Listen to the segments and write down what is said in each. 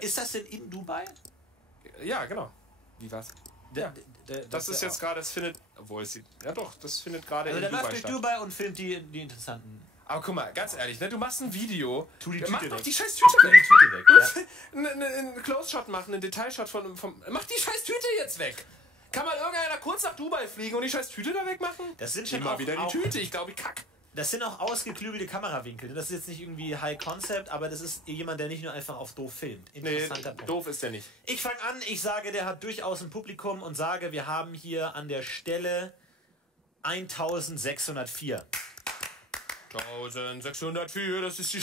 Ist das denn in Dubai? Ja, genau. Wie war's? Das ist jetzt gerade, das findet, obwohl es sieht, ja doch, das findet gerade in Dubai statt. Also der läuft durch Dubai und filmt die interessanten. Aber guck mal, ganz ehrlich, ne, du machst ein Video, mach doch die scheiß Tüte weg. Einen Close-Shot machen, einen Detailshot mach die scheiß Tüte jetzt weg. Kann mal irgendeiner kurz nach Dubai fliegen und die scheiß Tüte da wegmachen? Das sind schon immer wieder die Tüte, ich glaube, ich kack. Das sind auch ausgeklügelte Kamerawinkel. Das ist jetzt nicht irgendwie High Concept, aber das ist jemand, der nicht nur einfach auf doof filmt. Interessanter Punkt. Doof ist der nicht. Ich fange an, ich sage, der hat durchaus ein Publikum und sage, wir haben hier an der Stelle 1604. 1604, das ist die...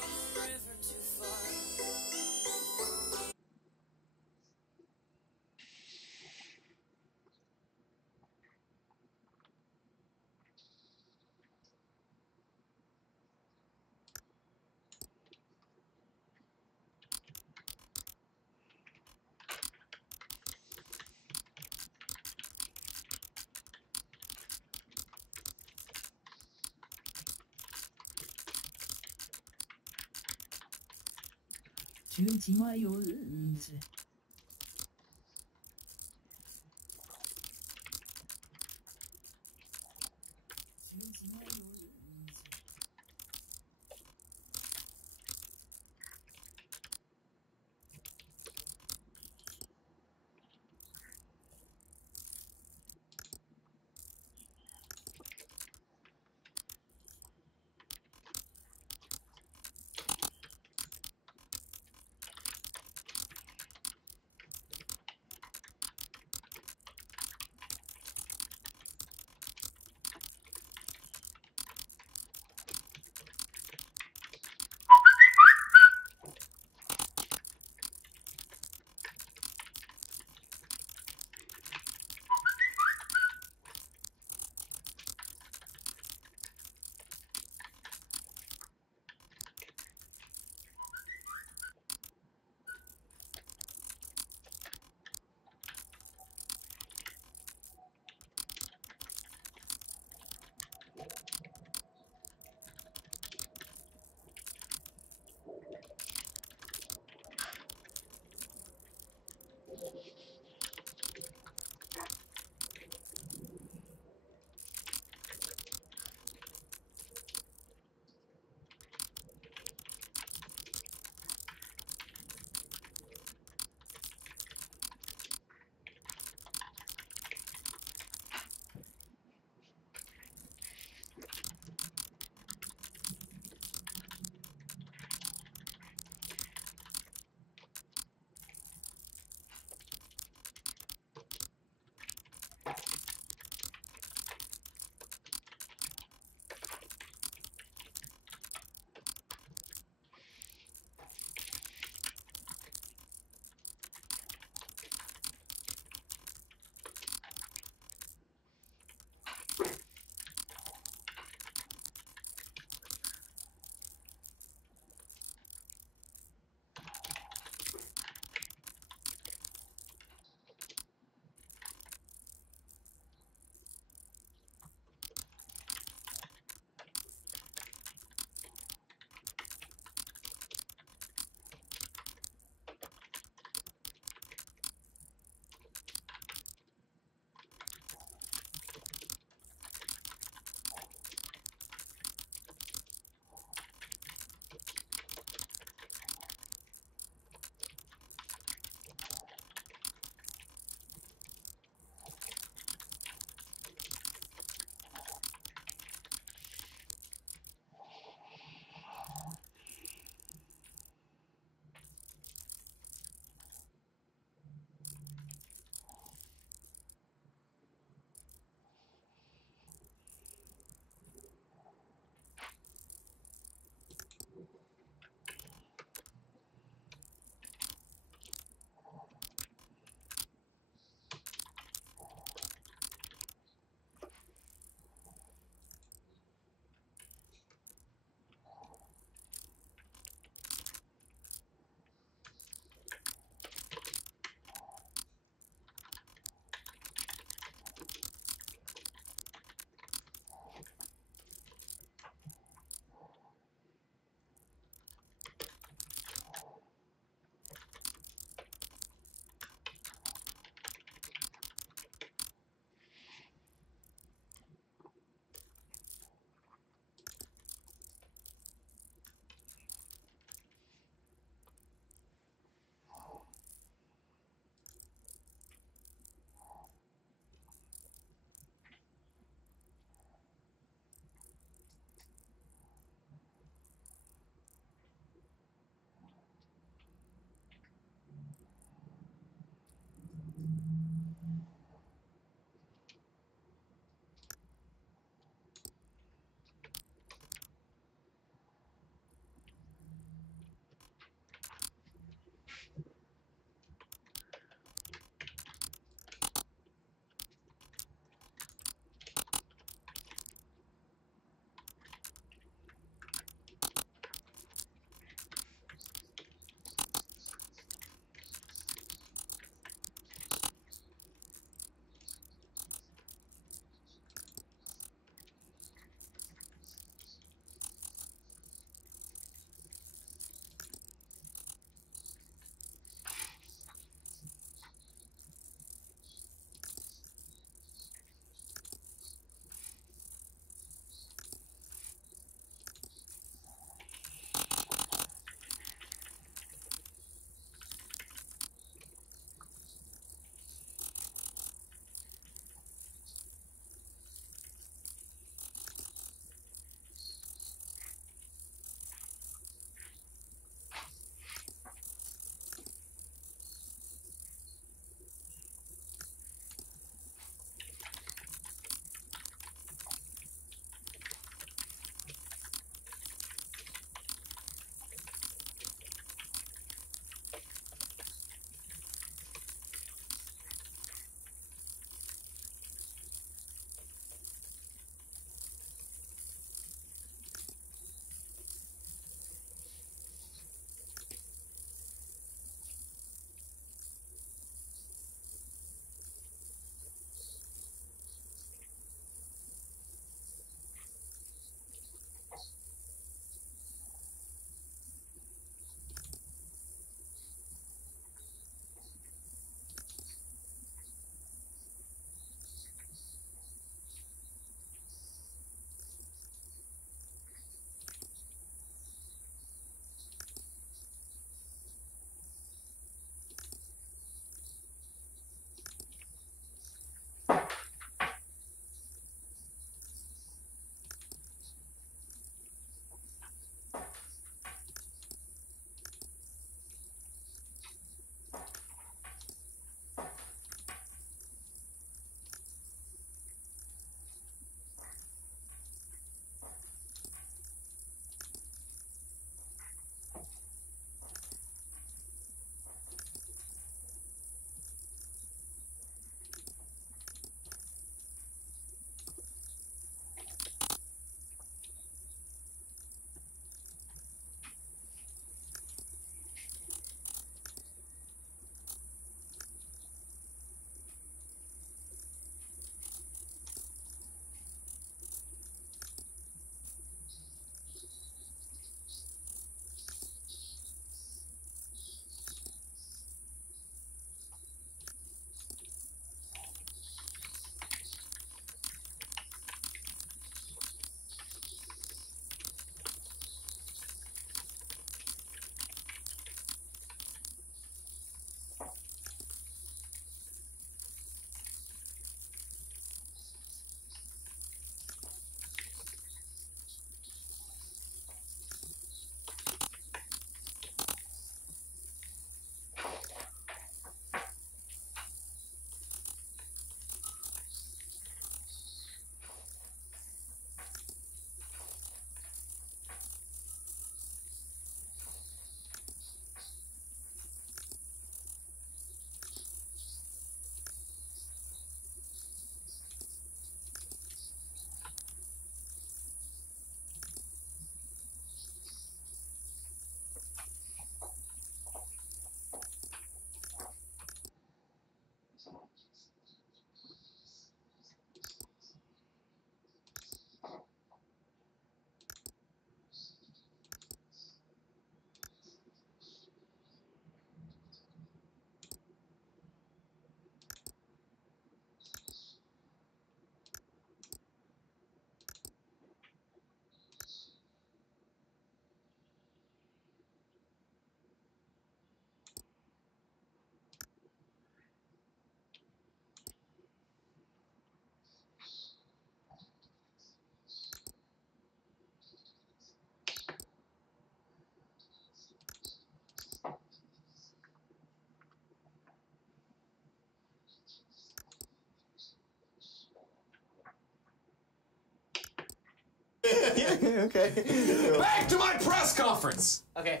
Okay. Back to my press conference. Okay.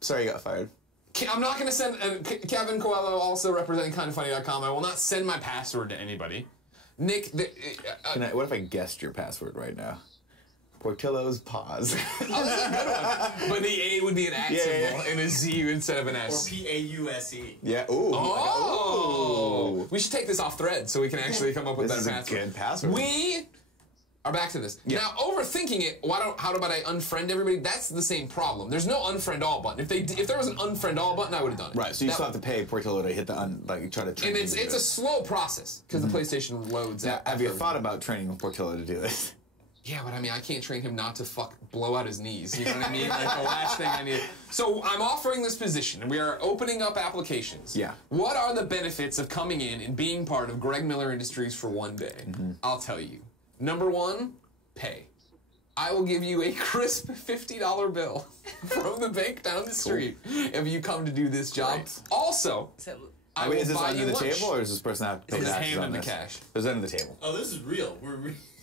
Sorry you got fired. I'm not going to send... Kevin Coelho, also representing kindoffunny.com. I will not send my password to anybody. Nick... What if I guessed your password right now? Portillo's pause. Oh, that's a good one. But the A would be an at symbol and a Z instead of an S. Or P-A-U-S-E. Yeah. Ooh. Oh! We should take this off thread so we can actually come up with This better is a good password. We are back to this. Yeah. Now, overthinking it, how about I unfriend everybody? That's the same problem. There's no unfriend all button. If there was an unfriend all button, I would have done it. Right, so you still have to pay Portillo to hit the try to train And him to do it's a it. slow process because the PlayStation loads. Now, have you thought about training Portillo to do this? Yeah, but I mean, I can't train him not to blow out his knees. You know what I mean? Like the last thing I need. So I'm offering this position, and we are opening up applications. Yeah. What are the benefits of coming in and being part of Greg Miller Industries for one day? I'll tell you. Number one, pay. I will give you a crisp $50 bill from the bank down the street if you come to do this job. Right. Also, I will Is this buy under you the lunch. table, or does this person have to pay Just taxes hand on them the this? cash. It's under the table. Oh, this is real.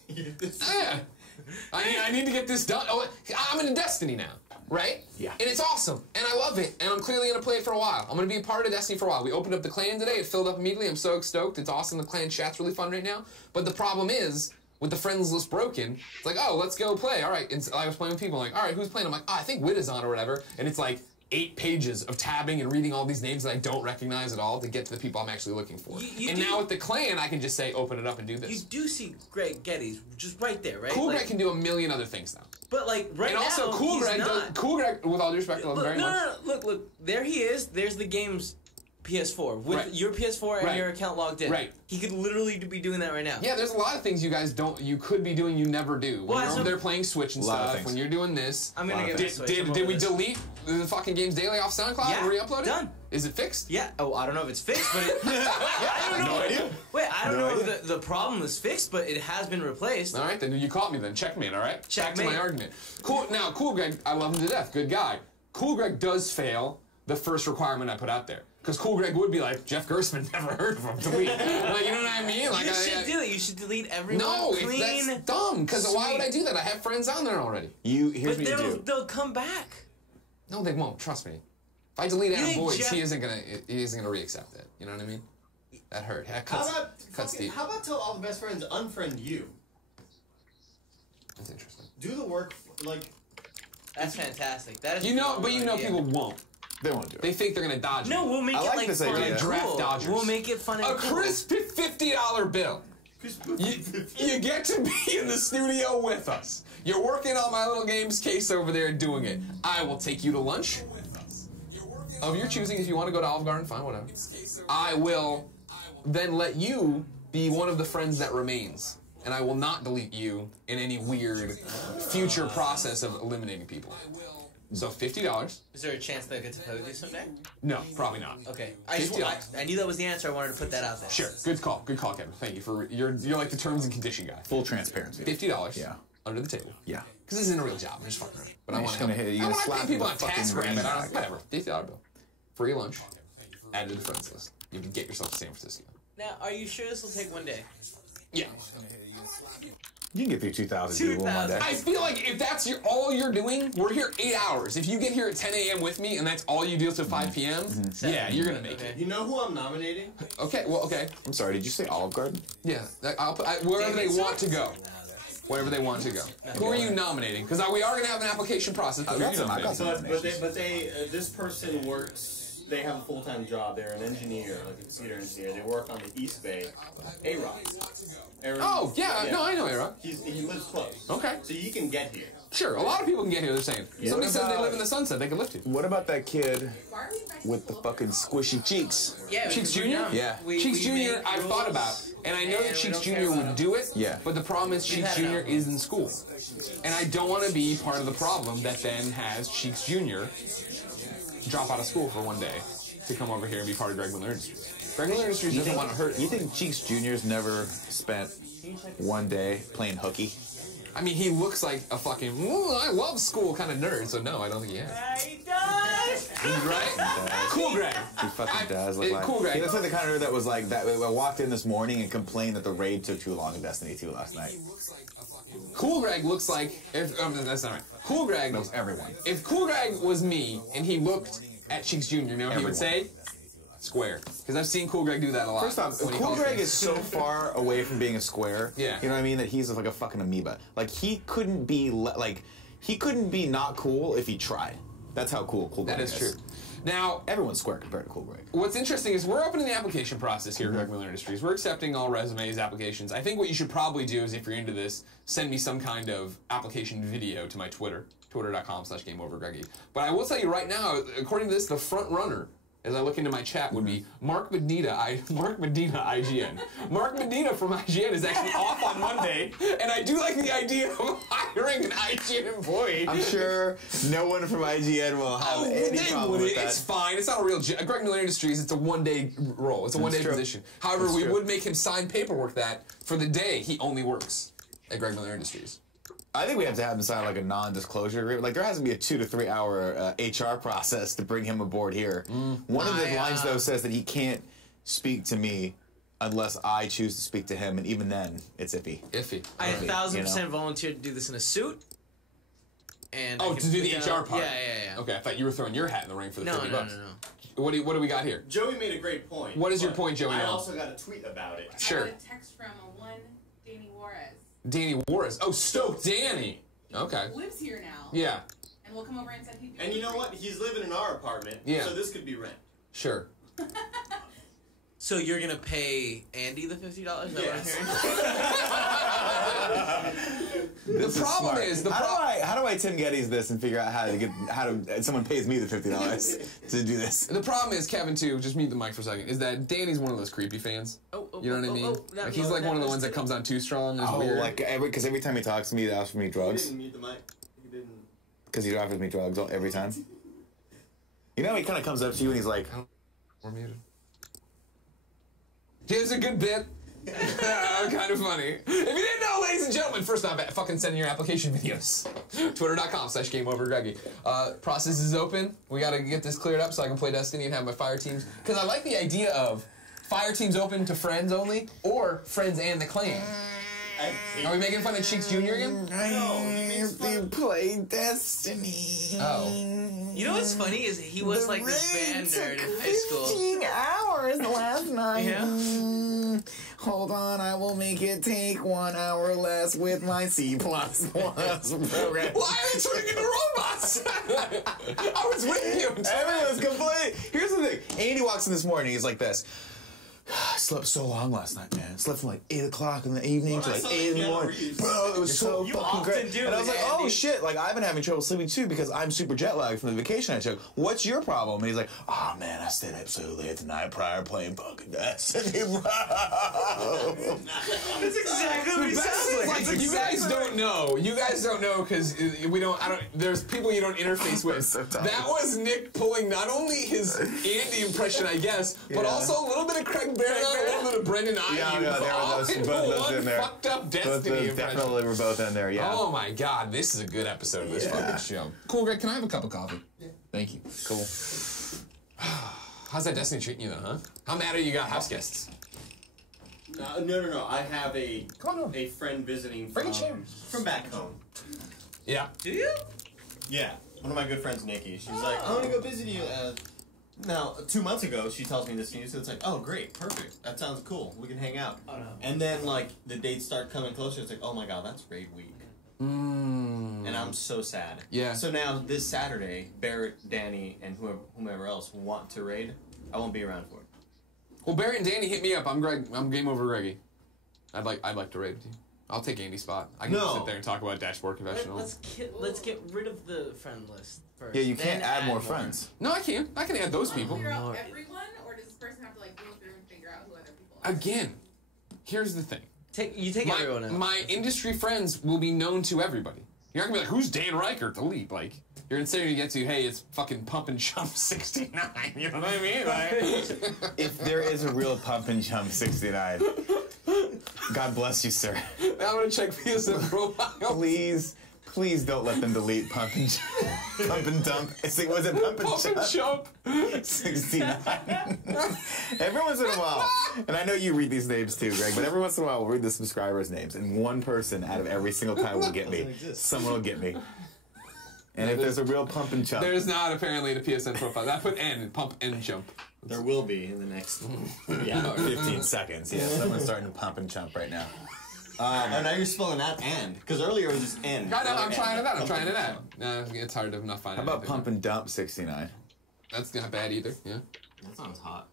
Yeah. I need to get this done. Oh, I'm in Destiny now, right? Yeah. And it's awesome, and I love it, and I'm clearly going to play it for a while. I'm going to be a part of Destiny for a while. We opened up the clan today. It filled up immediately. I'm so stoked. It's awesome. The clan chat's really fun right now. But the problem is, with the friends list broken, it's like, oh, let's go play. All right. And I was playing with people. I'm like, all right, who's playing? I'm like, oh, I think Wit is on or whatever. And it's like 8 pages of tabbing and reading all these names that I don't recognize at all to get to the people I'm actually looking for. Now with the clan, I can just say, open it up and do this. You do see Greg Geddes just right there, right? Cool like, Greg can do a million other things now. But like right And now, also, Cool he's Greg, not. Cool Greg, with all due respect, I love him very much. No. Look. There he is. There's the game's PS4 with Right. your PS4 and Right. your account logged in. Right. He could literally be doing that right now. Yeah, there's a lot of things you guys you could be doing, you never do. When Well, you're that's over a- there playing Switch and lot of stuff, things. when you're doing this. I'm gonna get this Switch. I'm Did over we this. delete the fucking Games Daily off SoundCloud Yeah, and re-upload it? done. Is it fixed? Yeah. Oh, I don't know if it's fixed, but it, I don't know. No idea. Wait, I don't No know idea. if the problem is fixed, but it has been replaced. All right, then you caught me then. Checkmate, all right? Back to Checkmate. my argument. Cool Greg, I love him to death. Good guy. Cool Greg does fail the first requirement I put out there. Because Cool Greg would be like, Jeff Gersman, never heard of him. Delete. Like, you know what I mean? Like, You should do it. You should delete everyone. No, clean. that's dumb. Because why would I sweet. do that? I have friends on there already. Here's But what you do. they'll come back. No, they won't. Trust me. If I delete Adam think Boyd, Jeff- he isn't gonna re-accept it. You know what I mean? That hurt. That How cuts, about cuts deep. how about tell all the best friends unfriend you? That's interesting. Do the work like That's fantastic. That is. You know, but you know idea. people won't. They won't do it. They think they're gonna dodge No, it. we'll make I it like like this fun idea. and Draft cool. dodgers. We'll make it fun and A cool. crisp $50 bill. You get to be in the studio with us. You're working on my little games case over there and doing it. I will take you to lunch. Of your choosing, if you want to go to Olive Garden, fine, whatever. I will then let you be one of the friends that remains. And I will not delete you in any weird future process of eliminating people. So $50. Is there a chance that I get to play with you someday? No, probably not. Okay. $50. I knew that was the answer. I wanted to put that out there. Sure. Good call, Kevin. Thank you for you're like the terms and condition guy. Full transparency. $50. Yeah. Under the table. Yeah. Because this isn't a real job. I'm just fucking around. But I You're want just to gonna hit- you're I gonna want to slap pay him people with on a fucking TaskRabbit. green I bag. don't, whatever. $50 bill. Free lunch. Add to the friends list. You can get yourself to San Francisco. Now, are you sure this will take one day? Yeah. You can get through 2,000 people in one day. I feel like if that's all you're doing, we're here 8 hours. If you get here at 10 a.m. with me and that's all you do till 5 p.m., yeah, you're gonna make it. you know who I'm nominating? Okay, well, okay. I'm sorry, did you say Olive Garden? Yeah, wherever they want to go. Wherever they want to go. Who are you nominating? Because we are going to have an application process. But who are you I got nominating? some. But this person works. They have a full-time job. They're an engineer, like a computer engineer. They work on the East Bay. A-Rod. Oh, yeah, no, I know Era. He lives close. Okay. So you can get here. Sure, a lot of people can get here, they're saying. Somebody says they live in the Sunset, they can lift you. What about that kid with the fucking squishy cheeks? Yeah. Cheeks Jr.? Yeah. Cheeks Jr. I've thought about, and I know that and we Cheeks don't care Jr. about would do it, Yeah. but the problem is Cheeks had Jr. enough. is in school. And I don't want to be part of the problem that then has Cheeks Jr. drop out of school for one day to come over here and be part of Greg Miller Industries. Greg Miller Industries doesn't want to hurt You him. think Cheeks Jr.'s never spent one day playing hooky? I mean, he looks like a fucking, I love school kind of nerd, so no, I don't think he has. He does! Right? Cool, Greg. He fucking does look like. Cool Greg. He looks like the kind of nerd that was like that. I walked in this morning and complained that the raid took too long in Destiny 2 last night. Cool Greg looks like if that's not right. Cool Greg Knows everyone. If Cool Greg was me and he looked at Cheeks Jr., you know what he would say? Square. Because I've seen Cool Greg do that a lot. First off, when he Cool calls Greg things. is so far away from being a square. Yeah. You know what I mean? That he's like a fucking amoeba. Like he couldn't be he couldn't be not cool if he tried. That's how cool Greg is. That is true. Now, Everyone's square compared to Cool Greg. what's interesting is we're opening the application process here at Greg Miller Industries. We're accepting all resumes, applications. I think what you should probably do is, if you're into this, send me some kind of application video to my Twitter, twitter.com/GameOverGreggy. But I will tell you right now, according to this, the front runner, as I look into my chat, would be Mark Medina, IGN. Mark Medina from IGN is actually off on Monday, and I do like the idea of hiring an IGN employee. I'm sure no one from IGN will have any problem with that. It's fine. It's not a real job. Greg Miller Industries, it's a one-day role. It's a one-day true. position. However, That's we true. would make him sign paperwork that for the day he only works at Greg Miller Industries. I think we have to have him sign like a non-disclosure agreement. Like there has to be a 2 to 3 hour HR process to bring him aboard here. One of the lines though says that he can't speak to me unless I choose to speak to him, and even then, it's iffy. Iffy. I Right. 1,000% volunteered to do this in a suit. And I Oh, can to do put the down- HR part. Yeah. Okay, I thought you were throwing your hat in the ring for the No, $50. no. What do we got here? Joey made a great point. What is your but point, Joey? I also got a tweet about it. Sure. I got a text from a one Danny Juarez. Danny Warris. Oh, Stoke Danny. Okay. Lives here now. Yeah, And will come over and said he'd do And it you know for what? free. He's living in our apartment. Yeah. So this could be rent. sure. So you're gonna pay Andy the $50? Is that Yes. what I'm hearing? The problem is How do I Tim Geddes this and figure out how to someone pays me the $50 to do this? The problem is, Kevin, too, just mute the mic for a second, is that Danny's one of those creepy fans. You know what I mean? Like, he's like one of the ones that comes on too strong and is weird. Like because every time he talks to me, he offers me He drugs. didn't mute the mic. He didn't. Because he offers me drugs every time. You know, he kind of comes up to you and he's like, We're muted. Here's a good bit. Kind of funny. If you didn't know, ladies and gentlemen, first off, fucking send in your application videos. Twitter.com/GameOverGreggy. Process is open. We gotta get this cleared up so I can play Destiny and have my fire teams. Because I like the idea of fire teams open to friends only, or friends and the clan. Are we making fun of Cheeks Jr. again? I play Destiny. Oh. You know what's funny is he was like this band nerd in high school. 15 hours last night. Yeah. Hold on, I will make it take 1 hour less with my C++ program. Why are they turning into robots? I was with you. Everyone's complaining. Here's the thing. Andy walks in this morning. He's like this. I slept so long last night, man. Slept from like 8 o'clock in the evening to like 8 in the morning. Bro, it was so You fucking often great. do, And I was like, oh Andy. shit, like I've been having trouble sleeping too because I'm super jet lagged from the vacation I took. What's your problem? And he's like, oh man, I stayed up so late the night prior playing fucking Destiny, bro. That's exactly what he sounds like. Like, you guys don't know. You guys don't know because we don't. I don't. There's people you don't interface with. So tired. That was Nick pulling not only his Andy impression, I guess, but Yeah. also a little bit of Craig Barron, a little bit of Brendan Ivey. Yeah, there were those, both those in there. Fucked up Both Destiny those impression. definitely were both in there, yeah. Oh my God, this is a good episode of this fucking show. Cool, Greg. Can I have a cup of coffee? Yeah. Thank you. Cool. How's that Destiny treating you then, huh? How mad are you? Got house guests? No. I have a Come on. a friend visiting Bring a chair. from back home. Yeah. Do you? Yeah, one of my good friends, Nikki. She's like, I want to go visit you. Now, 2 months ago, she tells me this news, so it's like, oh, great, perfect. That sounds cool. We can hang out. Oh, no. And then, like, the dates start coming closer. It's like, oh my god, that's raid week. And I'm so sad. Yeah. So now, this Saturday, Barrett, Danny, and whomever else want to raid. I won't be around for it. Well, Barrett and Danny hit me up. I'm Greg. I'm Game Over Greggy. I'd like to raid with you. I'll take Andy's spot. I can No. sit there and talk about Dashboard Confessional. Let's get rid of the friend list first. Yeah, you then can't add more friends. No, I can. I can add those people. Figure out Lord. everyone, or does this person have to like go through and figure out who other people are? Again, here's the thing. Take everyone out. My industry friends will be known to everybody. You're not gonna be like, who's Dan Reichert? Delete. Like, you're instead gonna get to, hey, it's fucking Pump and Jump 69. You know what I mean? Like, If there is a real pump and jump 69, God bless you, sir. I'm gonna check PSN profile. Please, Please don't let them delete Pump and Dump. Was it Pump and Jump? 69. Every once in a while, and I know you read these names too, Greg, but every once in a while we'll read the subscribers' names, and one person out of every single time will get me. Someone will get me. And if there's a real Pump and Jump. There's not apparently in a PSN profile. I put N, Pump and Jump. There will be in the next 15 seconds. Yeah, someone's starting to pump and jump right now. Oh, now you're spelling out and. Because earlier it was just N. I'm trying it out. No, it's hard to not find it. How about Pump and Dump 69? That's not bad either, yeah. That sounds hot.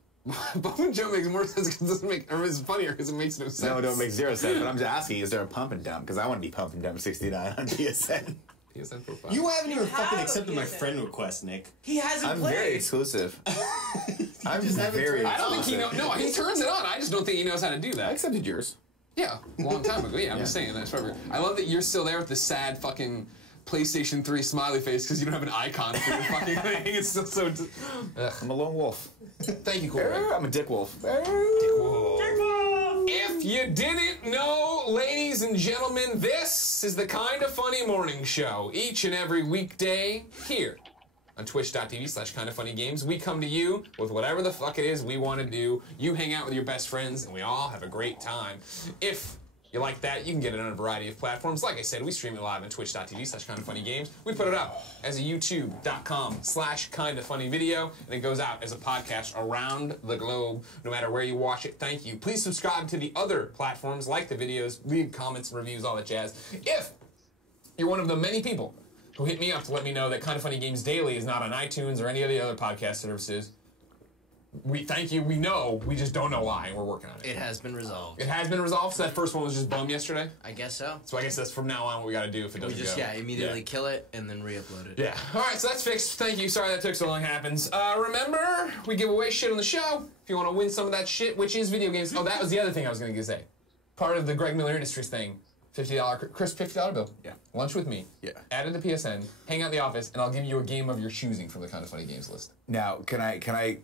Pump and Jump makes more sense because it doesn't make, or it's funnier because it makes no sense. No, it don't make zero sense, but I'm just asking, is there a Pump and Dump? Because I want to be Pump and Dump 69 on PSN. PSN profile. You haven't even fucking have accepted my PSN. friend request, Nick. He hasn't I'm played. very exclusive. I'm just haven't very turned I don't think he knows. No, he turns it on. I just don't think he knows how to do I that. accepted yours. Yeah, a long time ago. Yeah, I'm just saying that's forever. I love that you're still there with the sad fucking PlayStation 3 smiley face because you don't have an icon for your fucking thing. It's still so. Ugh. I'm a lone wolf. Thank you, Corey. I'm a dick wolf. If you didn't know, ladies and gentlemen, this is the Kinda Funny Morning Show. Each and every weekday here on twitch.tv/kindafunnygames. We come to you with whatever the fuck it is we want to do. You hang out with your best friends, and we all have a great time. If you like that, you can get it on a variety of platforms. Like I said, we stream it live on twitch.tv/kindafunnygames. We put it up as a youtube.com/kindafunnyvideo, and it goes out as a podcast around the globe, no matter where you watch it. Thank you. Please subscribe to the other platforms, like the videos, leave comments and reviews, all that jazz. If you're one of the many people who hit me up to let me know that Kinda Funny Games Daily is not on iTunes or any of the other podcast services, we thank you. We know. We just don't know why, and we're working on it. It has been resolved. It has been resolved, so that first one was just bum yesterday. I guess so. So I guess that's from now on what we got to do if it We doesn't just, go. immediately kill it and then re-upload it. Yeah. All right, so that's fixed. Thank you. Sorry that took so long. Happens. Remember, we give away shit on the show. If you want to win some of that shit, which is video games. Oh, that was the other thing I was going to say. Part of the Greg Miller Industries thing. $50, Chris, $50 bill. Yeah. Lunch with me. Yeah. Add it to PSN. Hang out in the office, and I'll give you a game of your choosing from the Kinda Funny Games list. Now, can I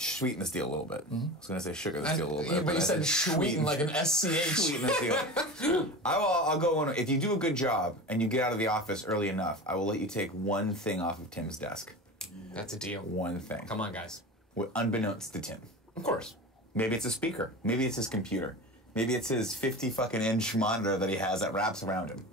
sweeten this deal a little bit? I was going to say sugar this deal a little bit. But you I said sweeten like an SCH. Sweeten this deal. I'll go on. If you do a good job and you get out of the office early enough, I will let you take one thing off of Tim's desk. That's a deal. One thing. Come on, guys. Unbeknownst to Tim. Of course. Maybe it's a speaker. Maybe it's his computer. Maybe it's his 50 fucking inch monitor that he has that wraps around him.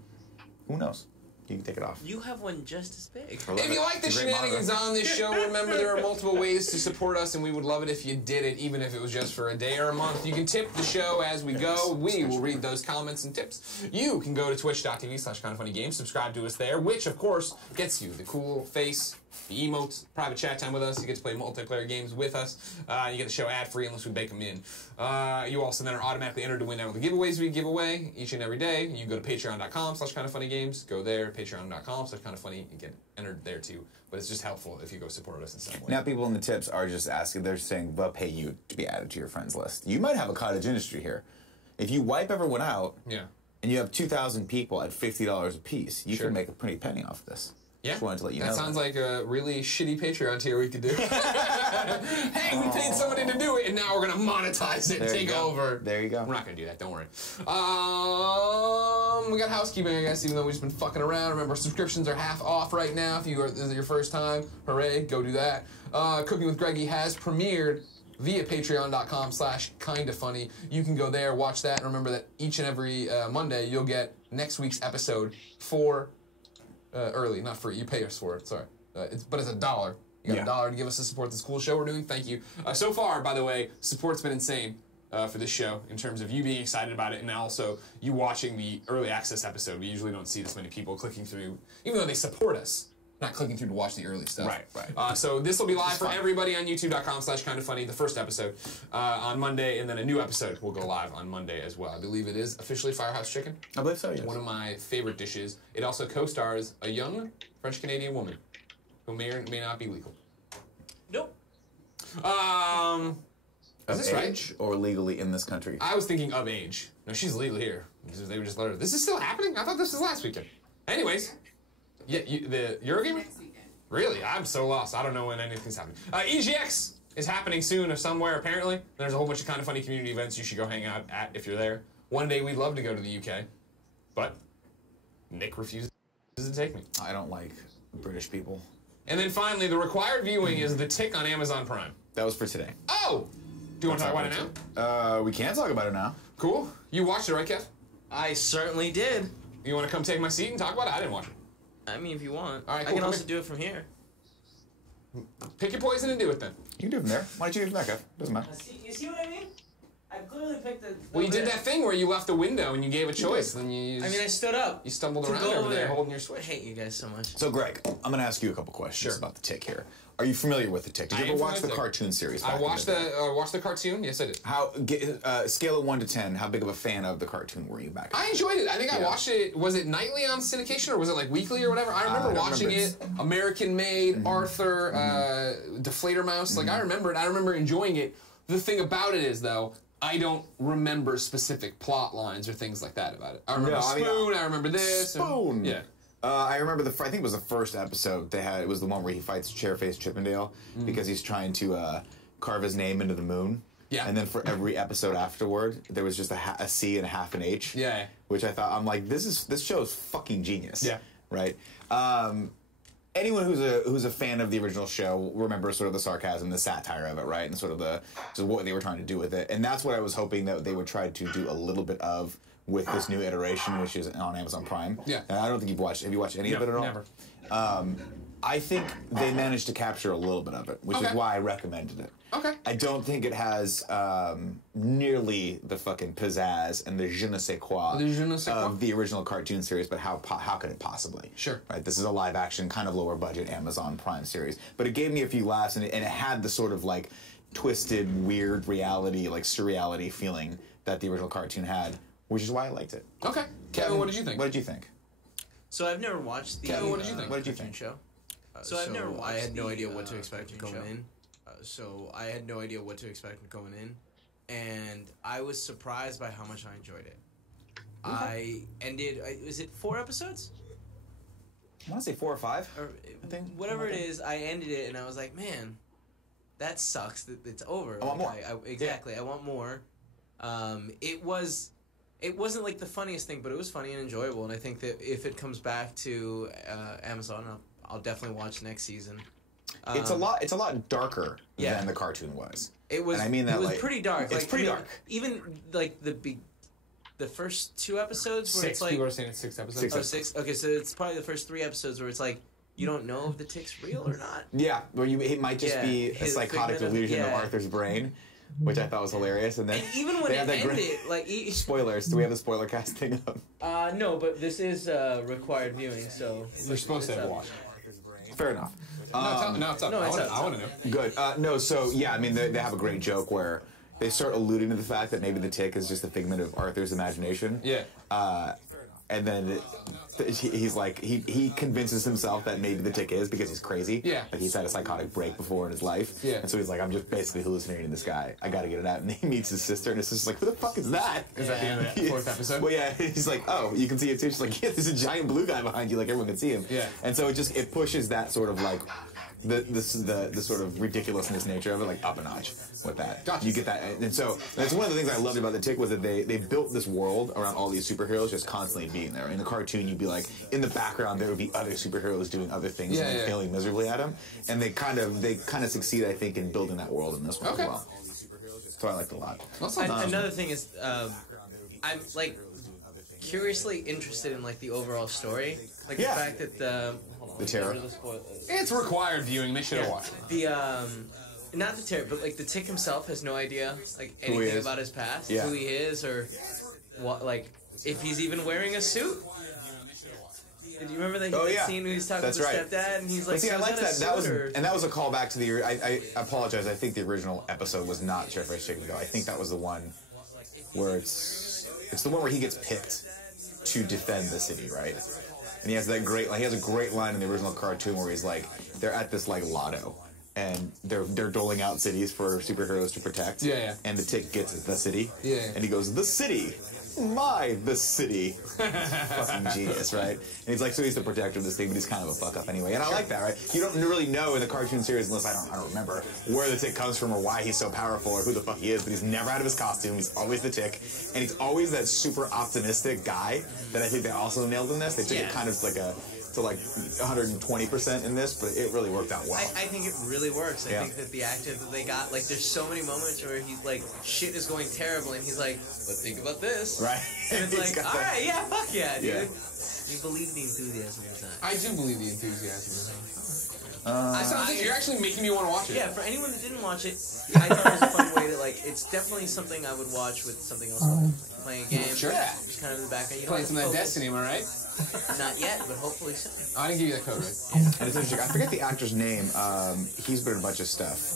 Who knows? You can take it off. You have one just as big. If you like the It's a great shenanigans monitor. on this show, remember there are multiple ways to support us, and we would love it if you did it, even if it was just for a day or a month. You can tip the show as we go. We will read those comments and tips. You can go to twitch.tv/kindafunnygames, subscribe to us there, which, of course, gets you the cool face, the emotes, private chat time with us. You get to play multiplayer games with us. You get the show ad-free unless we bake them in. You also then are automatically entered to win out with the giveaways we give away each and every day. You can go to patreon.com/kindafunnygames. Go there, patreon.com/kindafunny, and get entered there too. But it's just helpful if you go support us in some way. Now, people in the tips are just asking, they're saying they'll pay you to be added to your friends list. You might have a cottage industry here. If you wipe everyone out Yeah. and you have 2,000 people at $50 a piece, you Sure. can make a pretty penny off of this. Yeah, Just wanted to let you know. that sounds like a really shitty Patreon tier we could do. Hey, we paid somebody to do it, and now we're gonna monetize it and There you take go. over. There you go. We're not gonna do that. Don't worry. We got housekeeping, I guess, even though we've just been fucking around. Remember, subscriptions are half off right now. If this is your first time, hooray, go do that. Cooking with Greggy has premiered via patreon.com/kindafunny. You can go there, watch that, and remember that each and every Monday you'll get next week's episode for early, not free. You pay us for it. Sorry, but it's $1. You got $1 to give us to support this cool show we're doing. Thank you. So far, by the way, support's been insane for this show in terms of you being excited about it and also you watching the early access episode. We usually don't see this many people clicking through, even though they support us. Not clicking through to watch the early stuff. Right. So this will be live for everybody on youtube.com/kindafunny, the first episode on Monday, and then a new episode will go live on Monday as well. I believe it is officially Firehouse Chicken. I believe so, yes. One of my favorite dishes. It also co-stars a young French-Canadian woman who may or may not be legal. Nope. Is this right? Age or legally in this country? I was thinking of age. No, she's legal here. They would just let her. This is still happening? I thought this was last weekend. Anyways, yeah, the Eurogamer? Next weekend. Really? I'm so lost. I don't know when anything's happening. EGX is happening soon or somewhere, apparently. There's a whole bunch of Kinda Funny community events you should go hang out at if you're there. One day we'd love to go to the UK, but Nick refuses. Does it take me? I don't like British people. And then finally, the required viewing is The Tick on Amazon Prime. That was for today. Oh! Do you want to talk about it now? We can talk about it now. Cool. You watched it, right, Kev? I certainly did. You want to come take my seat and talk about it? I didn't watch it. I mean, if you want. All right, I cool, can come also here. do it from here. Pick your poison and do it then. You can do it from there. Why don't you do it from there, Kev? Doesn't matter. You see what I mean? I clearly picked the. Well, you did that thing where you left the window and you gave a choice. Then you. I mean, I stood up. You stumbled to around go over there holding your I switch. hate you guys so much. So, Greg, I'm going to ask you a couple questions Sure. about The Tick here. Are you familiar with The Tick? Did you I ever am watch the familiar with cartoon series? I back in watched the day? watched the cartoon. Yes, I did. Scale of 1 to 10, how big of a fan of the cartoon were you back in I enjoyed it. I think I Yeah. watched it. Was it nightly on syndication or was it like weekly or whatever? I remember I don't watching remember. it. American Made, Arthur, Deflator Mouse. Like I remember it. I remember enjoying it. The thing about it is though, I don't remember specific plot lines or things like that about it. I remember No, I mean, Spoon. I remember this. and- Spoon. yeah. I remember I think it was the first episode they had. It was the one where he fights Chairface Chippendale because he's trying to carve his name into the moon. Yeah. And then for every episode afterward, there was just a C and a half an H. Yeah. Which I thought, I'm like, this show is fucking genius. Yeah. Right. Anyone who's a fan of the original show remembers sort of the sarcasm, the satire of it, right, and sort of just what they were trying to do with it. And that's what I was hoping that they would try to do a little bit of with this new iteration, which is on Amazon Prime. Yeah. And I don't think you've watched. Have you watched any of it at all? Never. I think they managed to capture a little bit of it, which is Okay. why I recommended it. Okay. I don't think it has nearly the fucking pizzazz and the je ne sais quoi The je ne sais quoi? of the original cartoon series, but how could it possibly? Sure. Right. This is a live action, kind of lower budget Amazon Prime series, but it gave me a few laughs, and it had the sort of like twisted, weird reality, like surreality feeling that the original cartoon had, which is why I liked it. Okay. Kevin, what did you think? What did you think? So I've never watched the. Kevin, what did you think? What did you cartoon think? show. So I've never watched I had no the, idea what to expect cartoon going show. in. So I had no idea what to expect going in, and I was surprised by how much I enjoyed it. I ended. Was it 4 episodes? I want to say 4 or 5. Or I think whatever it is, I ended it and I was like, man, that sucks that it's over. I want more. Exactly, I want more. It wasn't like the funniest thing, but it was funny and enjoyable. And I think that if it comes back to Amazon, I'll definitely watch next season. It's a lot darker yeah. than the cartoon was. It was. And I mean that it was like, pretty dark. It's pretty dark. Even like the first 2 episodes where 6 it's like people are saying it's 6 episodes. 6 oh 6. Okay, so it's probably the first 3 episodes where it's like you don't know if the tick's real or not. Yeah, where it might just Yeah, be a his psychotic figment of- delusion of yeah. Arthur's brain, which I thought was hilarious. And then And even when they it have that ended, great- like spoilers. Do we have the spoiler cast thing up? no, but this is required viewing, so You're supposed to it's have up. watched. Fair enough. No, it's up. no, it's up. I want to know. Good. No, so yeah, I mean they have a great joke where they start alluding to the fact that maybe the tick is just a figment of Arthur's imagination. Yeah. And then he's like, he convinces himself that maybe the tick is because he's crazy. Yeah. Like he's had a psychotic break before in his life. Yeah. And so he's like, I'm just basically hallucinating this guy. I gotta get it out. And he meets his sister and it's just like, who the fuck is that? Is that the end of the 4th episode? Well, yeah. He's like, oh, you can see it too. She's like, yeah, there's a giant blue guy behind you. Like everyone can see him. Yeah. And so it pushes that sort of like, the sort of ridiculousness nature of it, like up a notch with that. Gotcha. You get that, and so that's one of the things I loved about the Tick was that they built this world around all these superheroes just constantly being there. In the cartoon, you'd be like in the background there would be other superheroes doing other things and like, failing miserably at them, and they kind of succeed, I think, in building that world in this one Okay. as well. So I liked it a lot. Another thing is, I'm like curiously interested in like the overall story, like Yeah. the fact that hold on, The terror. what are the spoilers? It's required viewing. They should have watched it. The not the terror, but like the tick himself has no idea like Who he anything is. about his past, Yeah. who he is, or what, like if he's even wearing a suit. Did you remember that Oh, yeah. scene when he's talking That's to right. stepdad and he's But like, see, I "So like is that. a That was, suit, or-" and that was a callback to the. I apologize. I think the original episode was not Chairface Chicken Go. I think that was the one where it's the one where he gets picked to defend the city, right? And he has that great. Like, he has a great line in the original cartoon where he's like, they're at this like lotto, and they're doling out cities for superheroes to protect. Yeah, yeah. And the tick gets the city. Yeah. And he goes, the city. The city. Fucking genius, right? And he's like, so he's the protector of this thing, but he's kind of a fuck up anyway. And I like that, right? You don't really know in the cartoon series, unless I don't remember where the tick comes from or why he's so powerful or who the fuck he is, but he's never out of his costume. He's always the tick. And he's always that super optimistic guy that I think they also nailed in this. They took it kind of like to like 120% in this, but it really worked out well. I think it really works. I Yeah. think that the actor that they got, like, there's so many moments where he's like, shit is going terribly, and he's like, but think about this. Right. And it's He's like, got all that- right, yeah, fuck yeah, dude. Yeah. You believe the enthusiasm of that. I do believe the enthusiasm. Uh, You're actually making me want to watch it. Yeah, for anyone that didn't watch it, I thought it was a fun way to, like, it's definitely something I would watch with something else on. Like playing a game. Sure. Just kind of in the background. You don't Playing have some to of that focus. Destiny, am I right? Not yet, but hopefully soon. Oh, I didn't give you that code, right? And it's interesting. I forget the actor's name. He's been in a bunch of stuff.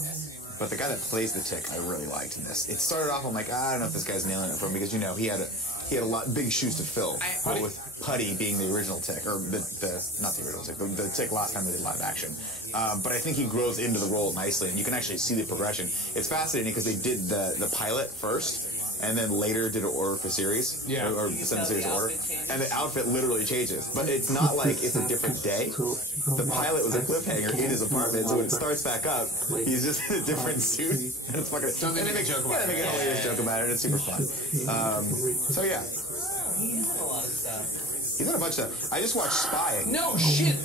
But the guy that plays the Tick, I really liked in this. It started off, I'm like, I don't know if this guy's nailing it for him because, you know, he had a lot big shoes to fill. Putty. With Putty being the original Tick, or not the original Tick, the Tick last time they did live action. But I think he grows into the role nicely, and you can actually see the progression. It's fascinating because they did the pilot first, and then later did an order for series, Yeah. or send the series order, and the outfit literally changes. But it's not like it's a different day. The pilot was a cliffhanger in his apartment, so when it starts back up, he's just in a different suit, and it's fucking. Don't they and make a joke about they make a hilarious joke about it, and it's super fun. So yeah, A lot of stuff. he's done a bunch of stuff. I just watched Spy. No shit.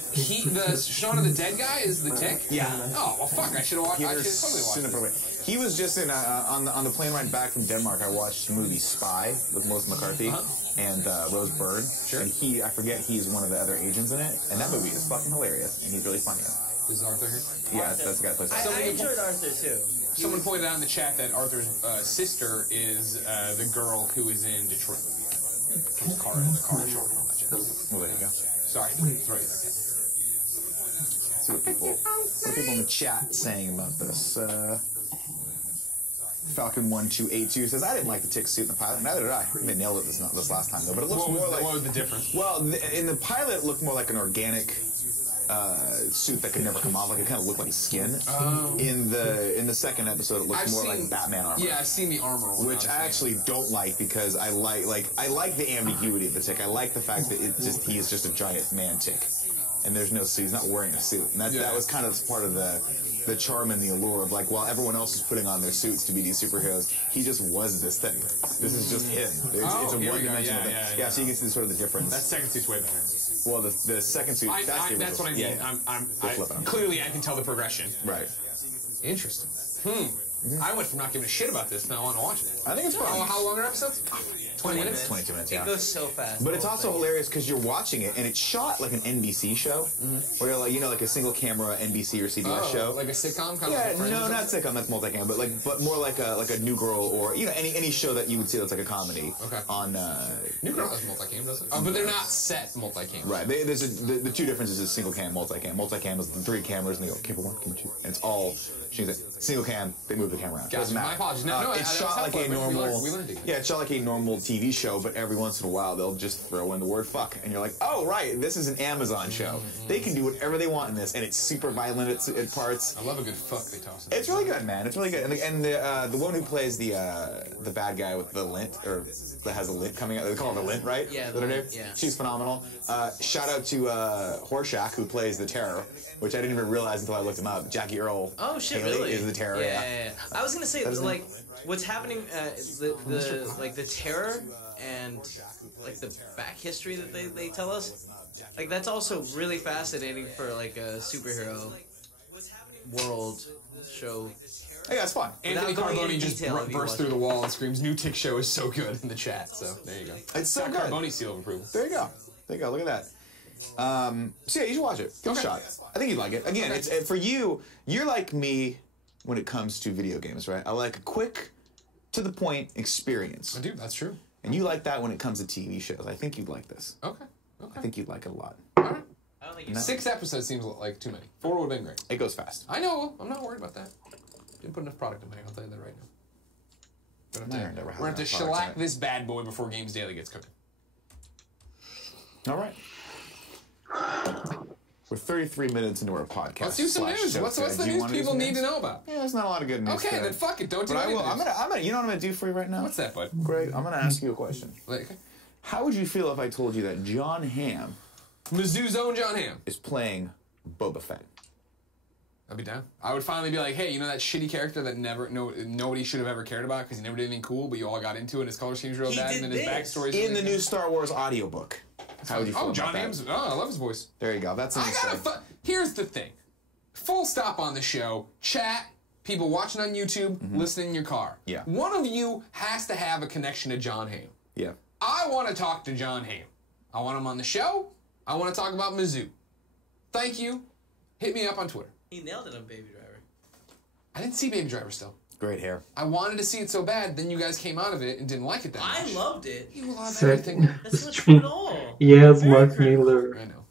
The Shaun of the Dead guy is the Tick. Yeah. Oh well, fuck. I should have watched. I should have totally watched it. He was just in on the plane ride back from Denmark. I watched the movie Spy with Melissa McCarthy and Rose Byrne. Sure. And I forget he's one of the other agents in it. And that movie is fucking hilarious, and he's really funny in it. Is Arthur here? Yeah, that's the guy that plays. I enjoyed Arthur too. Someone pointed out in the chat that Arthur's sister is the girl who is in Detroit. The car short and all that shit. Well, there you go. Sorry, throw you back in. See what people in the chat saying about this. Falcon1282 says, I didn't like the Tick suit in the pilot. Neither did I. They nailed it this last time, though. But it looks more like... What was the difference? Well, in the pilot, it looked more like an organic suit that could never come off. Like, it kind of looked like skin. In the second episode, it looked more like Batman armor. Yeah, I've seen the armor one. Which I actually don't like because I like the ambiguity of the Tick. I like the fact that he is just a giant man Tick. And there's no suit. He's not wearing a suit. And that was kind of part of the charm and the allure of, like, while everyone else is putting on their suits to be these superheroes, he just was this thing. This is just him. It's a one-dimensional thing. Yeah, so you can see sort of the difference. That second suit's way better. Well, the second suit, That's what I mean. Yeah. Clearly, I can tell the progression. Right. Interesting. I went from not giving a shit about this to I want to watch it. I think it's fun. How long are episodes? 20 minutes? 22 minutes, It yeah. goes so fast. But it's also hilarious because you're watching it, and it's shot like an NBC show, where you're like, like a single camera NBC or CBS show. Like a sitcom? Kind Yeah, of like no, not sitcom. That's multicam, but more like a New Girl or any show that you would see that's like a comedy. Okay. On New Girl has multicam, doesn't it? Oh, but they're not set multicam. right. There's the two differences is single cam, multicam. Multicam is the 3 cameras, and they go camera 1, camera 2, and it's all. Single cam, they move the camera around. Gotcha. Doesn't matter. My apologies. No, it's shot like a normal. It's shot like a normal TV show, but every once in a while they'll just throw in the word "fuck," and you're like, "Oh, right, this is an Amazon show. They can do whatever they want in this, and it's super violent at parts." I love a good fuck they toss. It's really good, man. It's really good. And the woman who plays the bad guy with the lint, or that has a lint coming out, they call her the lint, right? Yeah, Is that her name? yeah. She's phenomenal. Shout out to Horshack, who plays the Terror, which I didn't even realize until I looked him up. Jackie Earl. Oh shit! Haley Really? is the Terror. Yeah. I was gonna say That is like what's happening, the terror and like the back history that they tell us, like that's also really fascinating for like a superhero world show. Yeah, it's fun. Anthony Without going Carboni into just detail, if you burst watch through it. the wall and screams, "New Tick show is so good" in the chat. So there you go. It's so Got good. Carboni's seal of approval. There you go. There you go. Look at that. So yeah, you should watch it. Give it a shot. I think you'd like it. Again, it's for you. You're like me when it comes to video games, right? I like a quick, to the point experience, I do. That's true. and you like that when it comes to TV shows. I think you'd like this. Okay. I think you'd like it a lot. All right. I don't think No. 6 episodes seems like too many. 4 would have been great. It goes fast. I know. I'm not worried about that. Didn't put enough product in my I'll tell you that right now. Never has We're going to have enough to product in shellac it. this bad boy before Games Daily gets cooking. All right. We're 33 minutes into our podcast. Let's do some news. What's the news people need to know about? Yeah, there's not a lot of good news. Okay, today. then fuck it. Don't do But I any will. news. I'm gonna. You know what I'm gonna do for you right now? What's that, bud? Greg, I'm gonna ask you a question. Okay. How would you feel if I told you that John Hamm Mizzou's own John Hamm. is playing Boba Fett? I'd be down. I would finally be like, hey, you know that shitty character that nobody should have ever cared about because he never did anything cool, but you all got into it and his color scheme's real He bad did and then his this. backstory's In really the good? new Star Wars audiobook. How would you feel John about that? Hamm's. Oh, I love his voice. There you go. That's a I nice gotta. story. Here's the thing. Full stop on the show. Chat. People watching on YouTube, listening in your car. Yeah. One of you has to have a connection to John Hamm. Yeah. I want to talk to John Hamm. I want him on the show. I want to talk about Mizzou. Thank you. Hit me up on Twitter. He nailed it on Baby Driver. I didn't see Baby Driver still. Great hair. I wanted to see it so bad, then you guys came out of it and didn't like it that much. I loved it. You love So- everything. That's not true at all. Yes, Very Mark critical. Miller. I know.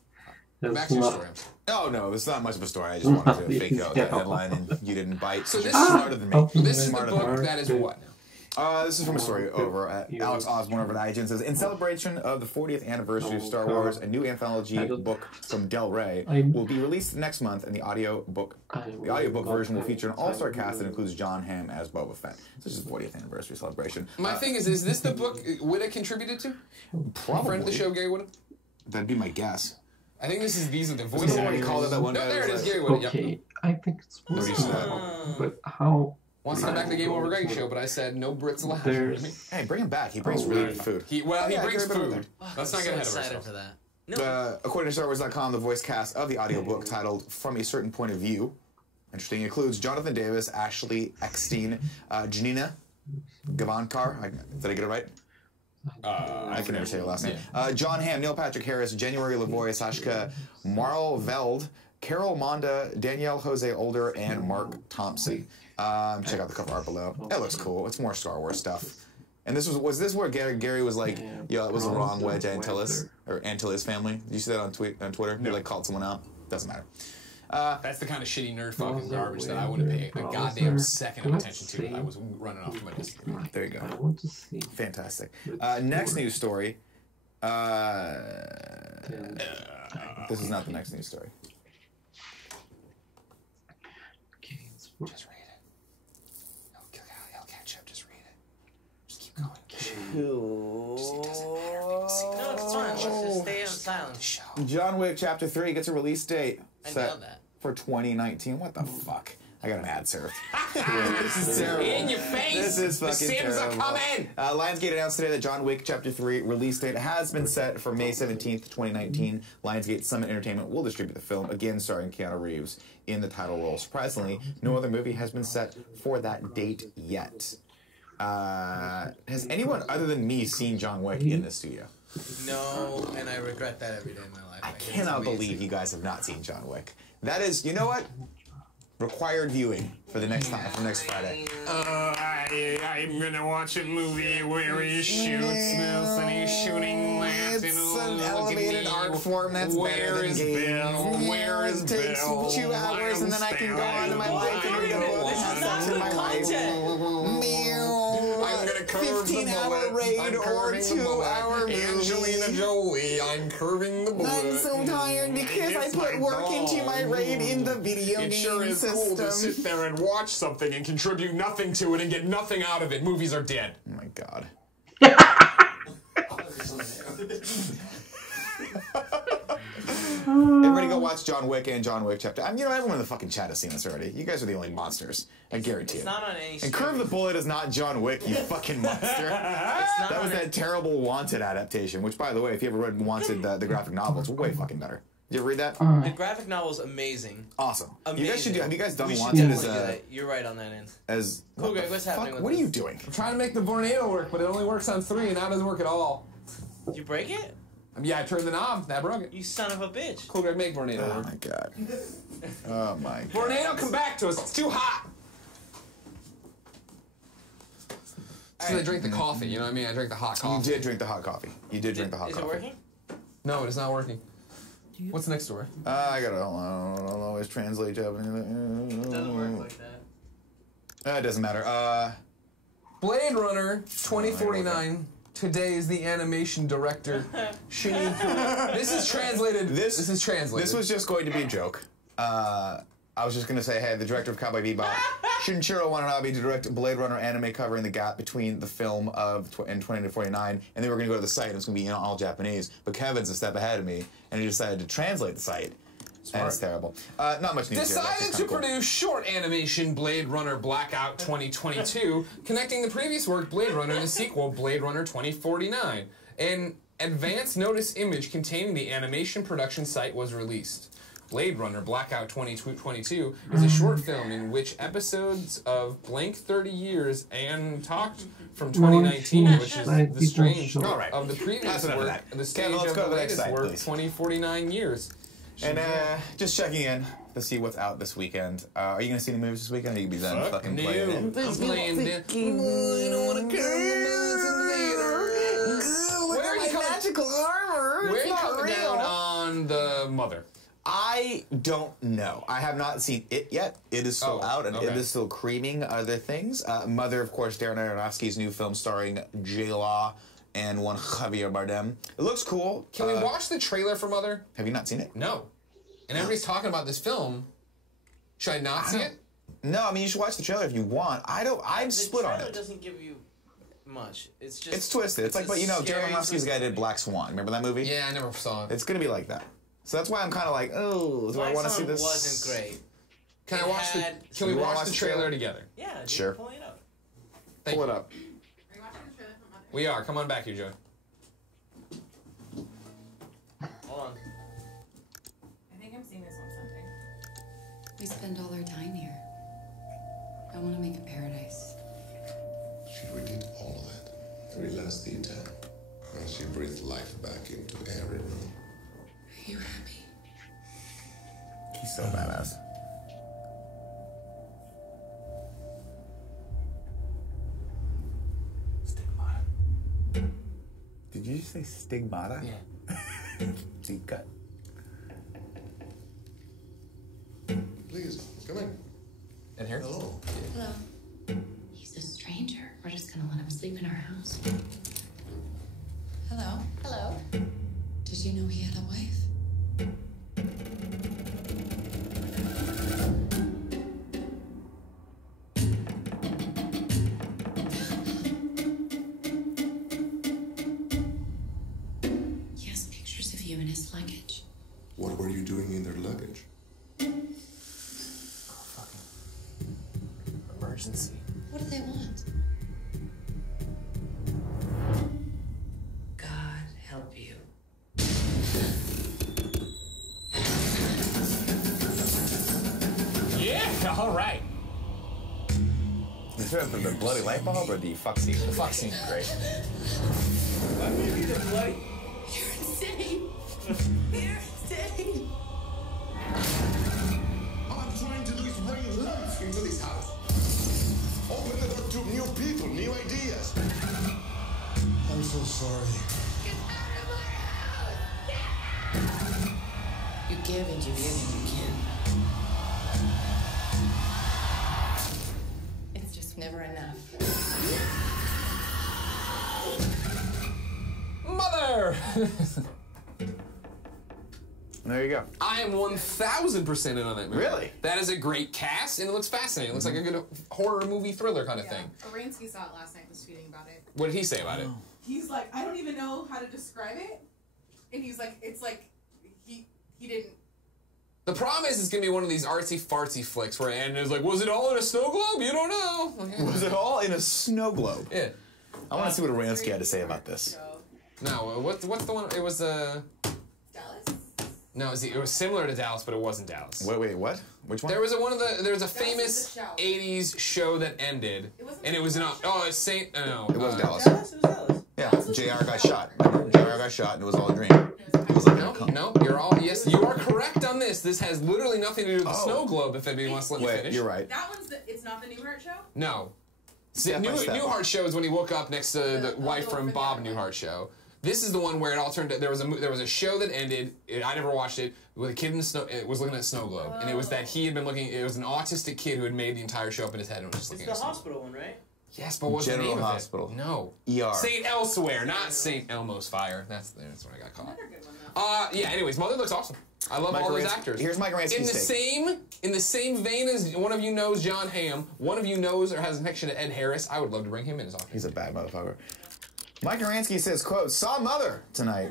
That's Back to your not- story. Oh no, it's not much of a story. I just wanted to fake out that Yeah. headline, and you didn't bite. So You're this is- smarter than me. Oh, So this is the Smarter book than that is what now? This is from a story over at Alex Osborne over at iTunes. Says, in celebration of the 40th anniversary of Star Wars, a new anthology book from Del Rey will be released next month, and the audiobook version will feature an all-star cast that includes John Hamm as Boba Fett. This is the 40th anniversary celebration. My thing is this the book Witta contributed to? Probably. Friend of the show, Gary Witta? That'd be my guess. I think these are the Isn't voices. that what he called it that one No, guy there it was is, like- Gary Witta. Okay, Yep. I think it's What do you say? but how? Wants to come back to the Game Over Greg show, but I said no Brits allowed. There's Hey, bring him back. He brings really good food. He Yeah, brings Gary Witta. food. Let's I'm not get so ahead of excited ourselves. for that. No. According to StarWars.com, the voice cast of the audiobook titled From a Certain Point of View, interesting, includes Jonathan Davis, Ashley Eckstein, Janina Gavankar. Did I get it right? I can never say her last name. John Hamm, Neil Patrick Harris, January Lavoie, Sashka Marl-Veld, Carol Monda, Danielle Jose Older, and Mark Thompson. Check out the cover art below. It looks cool. It's more Star Wars stuff. And this was this where Gary was like, yo, it was the wrong way to Antilles or Antilles family? Did you see that on Twitter? He like called someone out. Doesn't matter. That's the kind of shitty nerd fucking garbage that I wouldn't pay a goddamn second of attention to. That I was running off to my desk. There you go. I want to see. Fantastic. Next news story. This is not the next news story. Okay, it's Just read it. He'll catch up. Just read it. Just keep going. No, it's fine. Let's just stay on silent. John Wick Chapter 3 gets a release date I set nailed that. for 2019. What the fuck? I got an ad served. This is terrible. In your face! This is The fucking Sims are terrible. coming! Lionsgate announced today that John Wick Chapter 3 release date has been set for May 17th, 2019. Lionsgate Summit Entertainment will distribute the film, again starring Keanu Reeves in the title role. Surprisingly, no other movie has been set for that date yet. Has anyone other than me seen John Wick in the studio? No, and I regret that every day of my life. I Like, it's cannot amazing. believe you guys have not seen John Wick. That is, you know what? Required viewing for the next time, for next Friday. I'm gonna watch a movie where he shoots this and he's shooting laughing. It's an elevated art form that's better than games. Where is It takes Bill? 2 hours and then I can go on to my life and read a book and have sex in my life. I'm gonna curve the 15-hour bullet. raid I'm or curving the 2-hour bullet. Angelina movie. Jolie, I'm curving the bullet. I'm so tired because I put work into my raid in the video It game sure is cool to system. sit there and watch something and contribute nothing to it and get nothing out of it. Movies are dead. Oh my god. Everybody go watch John Wick and John Wick Chapter. You know, everyone in the fucking chat has seen this already. You guys are the only monsters. I guarantee It's it. not on any. And Curve the Bullet is not John Wick, you fucking monster. It's not That on was that terrible Wanted adaptation, which, by the way, if you ever read Wanted, the graphic novel, it's way fucking better. Did you ever read that? The graphic novel's amazing. Awesome. Amazing. You guys should do. Have you guys done We should Wanted definitely do as that. You're right on that end. as? Cool, what the Greg, what's fuck? happening with What are you this? doing? I'm trying to make the Vornado work, but it only works on 3, and now it doesn't work at all. Did you break it? Yeah, I turned the knob. That broke it. You son of a bitch. Cool, Greg, make Vornado Oh work. my god. Oh my god. Vornado, come back to us. It's too hot. So I drink the coffee, you know what I mean? I drink the hot You coffee. did drink the hot coffee. You did drink the hot Is coffee. it working? No, it is not working. What's the next story? I gotta. I'll always translate Japanese. It doesn't work like that. It doesn't matter. Blade Runner 2049. Today is the animation director, Shinichiro. This is translated. This is translated. This was just going to be a joke. I was just going to say, hey, the director of Cowboy Bebop, Shinichiro Watanabe, to direct Blade Runner anime covering the gap between the film of in 2049, and they were going to go to the site, and it's going to be in all Japanese. But Kevin's a step ahead of me, and he decided to translate the site. And it's terrible. Not much news here. That's Decided just to kinda cool. produce short animation Blade Runner Blackout 2022, connecting the previous work Blade Runner and the sequel Blade Runner 2049. And advance notice image containing the animation production site was released. Blade Runner Blackout 2022 is a short film in which episodes of Blank 30 Years and Talked from 2019, which is the strange All right. of the previous That's enough of work, that. the stage Kevin, let's of go the to the next latest side, work, please. 2049 years. And just checking in to see what's out this weekend. Are you going to see any movies this weekend? Or are you going to be done fucking playing it? I'm playing it. I don't want to Where are you coming? Magical armor. Where are you coming down on the Mother? I don't know. I have not seen it yet. It is still out, and okay. it is still creaming other things. Mother, of course, Darren Aronofsky's new film starring J. Law and one Javier Bardem. It looks cool. Can we watch the trailer for Mother? Have you not seen it? No. And everybody's talking about this film. Should I not see it? No, I mean, you should watch the trailer if you want. I'm split on The trailer it. doesn't give you much. It's just. It's twisted. It's like, but you know, Darren Aronofsky's the guy who did Black Swan. Remember that movie? Yeah, I never saw it. It's going to be like that. So that's why I'm kind of like, oh, do I want to see this? Wasn't great. Can I watch the? Can we You wanna watch the trailer together? Yeah. Dude, Sure. Pull it up. Thank Pull you. it up. Are you watching the trailer for Mother? We are. Come on back here, Joey. Hold on. I think I'm seeing this on something. We spend all our time here. I want to make a paradise. She redid all of that, every last detail. And she breathed life back into every room. Are you happy? He's so badass. Stigmata. Did you just say stigmata? Yeah. Deep cut. Please, come in. In here? Hello. Hello. He's a stranger. We're just gonna let him sleep in our house. Hello. Hello. Did you know he had a wife? He has pictures of you in his luggage. What were you doing in their luggage? Emergency. What do they want? God help you. Yeah. All right. Is that the bloody light bulb or the fuck scene? The fuck scene. Great. You're insane. You're insane. All I'm trying to do is bring life into this house. Open the door to new people, new ideas. I'm so sorry. Get out of my house! You give and you give and you give. It's just never enough. Mother. There you go. I am 1,000% in on that movie. Really? That is a great cast, and it looks fascinating. It looks like a good horror movie thriller kind of thing. Aransky saw it last night, was tweeting about it. What did he say about it? He's like, I don't even know how to describe it. And he's like, it's like, he didn't. The problem is it's going to be one of these artsy-fartsy flicks where Anna is like, was it all in a snow globe? You don't know. Okay. Was it all in a snow globe? Yeah. I want to see what Aransky had to say about this. No, what's the one? It was, Dallas? no, it was similar to Dallas, but it wasn't Dallas. Wait, what? Which one? There was there was a is famous the show. 80s show that ended, It wasn't and it was Dallas? it's Saint, no. It was Dallas. Dallas? It was Dallas. Yeah, JR got shot. Remember? JR got shot and it was all a dream. It was like, No, yes, you are correct on this. This has literally nothing to do with the Oh. snow globe, if anybody wants to let me Wait, finish. you're right. That one's it's not the Newhart show? No. Step by step. Newhart show is when he woke up next to the The wife little from video Bob one. Newhart show. This is the one where it all turned. There was a show that ended. I never watched it. With a kid in the snow, it was looking at a snow globe, and it was that he had been looking. It was an autistic kid who had made the entire show up in his head and was just It's looking the at. hospital one, right? Yes, but what's the General name Hospital. of it? No. ER. Saint Elsewhere, not Saint Elmo's Fire. That's where I got caught. Another good one, though. Yeah. Anyways, Mother looks awesome. I love Mike all those Aransky- actors. here's Mike Aransky's take. In the same vein as one of you knows John Hamm, one of you knows or has a connection to Ed Harris. I would love to bring him in as often. He's a bad motherfucker. Mike Aransky says, quote, saw Mother tonight.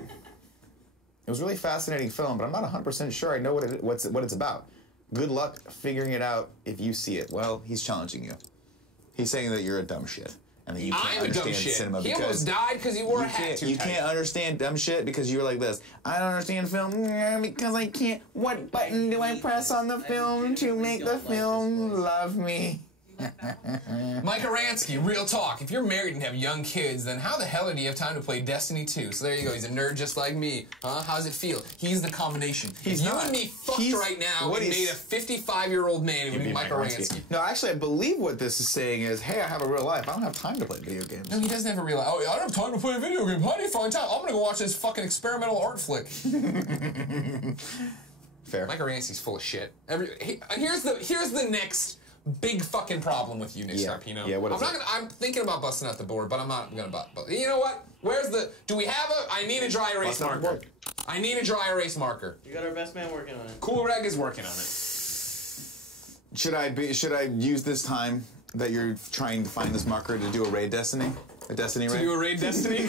It was a really fascinating film, but I'm not 100% sure I know what it's about. Good luck figuring it out if you see it. Well, he's challenging you. He's saying that you're a dumb shit. and then you can't I'm a dumb understand shit. cinema He because almost died because he wore a hat too you tight. can't understand dumb shit because you're like this. I don't understand film because I can't. What button do I press on the film to make the film love me? Mike Aransky, real talk. If you're married and have young kids, then how the hell do you have time to play Destiny 2? So there you go. He's a nerd just like me. Huh? How's it feel? He's the combination. He's if you not. and me fucked He's- right now what and he's- made a 55-year-old man, it would be Mike Aransky. No, actually, I believe what this is saying is, hey, I have a real life. I don't have time to play video games. No, he doesn't have a real life. Oh, I don't have time to play a video game. How do you find time? I'm gonna go watch this fucking experimental art flick. Fair. Mike Aransky's full of shit. Here's the next big fucking problem with you, Nick Scarpino. Yeah, what is it? I'm thinking about busting out the board, but I'm not gonna bust. But you know what? Where's the? Do we have a? I need a dry erase Bust out the marker. board. I need a dry erase marker. You got our best man working on it. Cool Reg is working on it. Should I use this time that you're trying to find this marker to do a raid Destiny? A Destiny raid? To do a raid Destiny?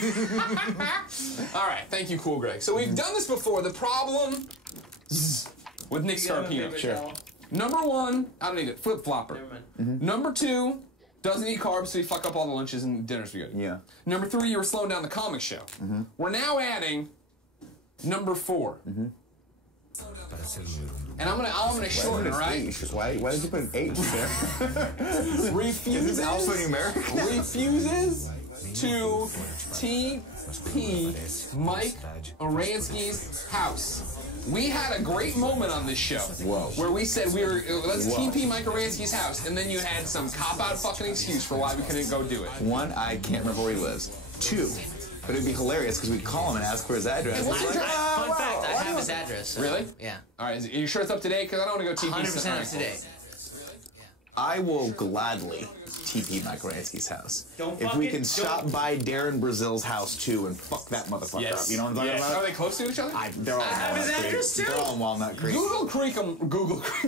All right, thank you, Cool Greg. So we've done this before. The problem with Nick Scarpino. Sure. Number one, I don't need it. Flip flopper. Never mind. Number two, doesn't eat carbs, so you fuck up all the lunches and dinners we get. Yeah. Number three, you were slowing down the comic show. We're now adding number four. And I'm gonna shorten it, right? Why did you put an H there? Refuses. Is this alphanumeric? Refuses to TP Mike Aransky's house. We had a great moment on this show. Whoa. Where we said let's TP Mike Aransky's house, and then you had some cop-out fucking excuse for why we couldn't go do it. One, I can't remember where he lives. Two, but it'd be hilarious because we'd call him and ask for his address. Fun It's like, fact, I have his address. So, Really? Yeah. All right, are you sure it's up to date? Because I don't want to go TP. 100% up to date. I will gladly TP Mike Aransky's house. Don't if we fucking- can stop by Darren Brazil's house too and fuck that motherfucker Yes. up. You know what I'm talking Yes. about? Are they close to each other? They're all in have his Walnut Creek. address, too. They're all in Walnut Creek.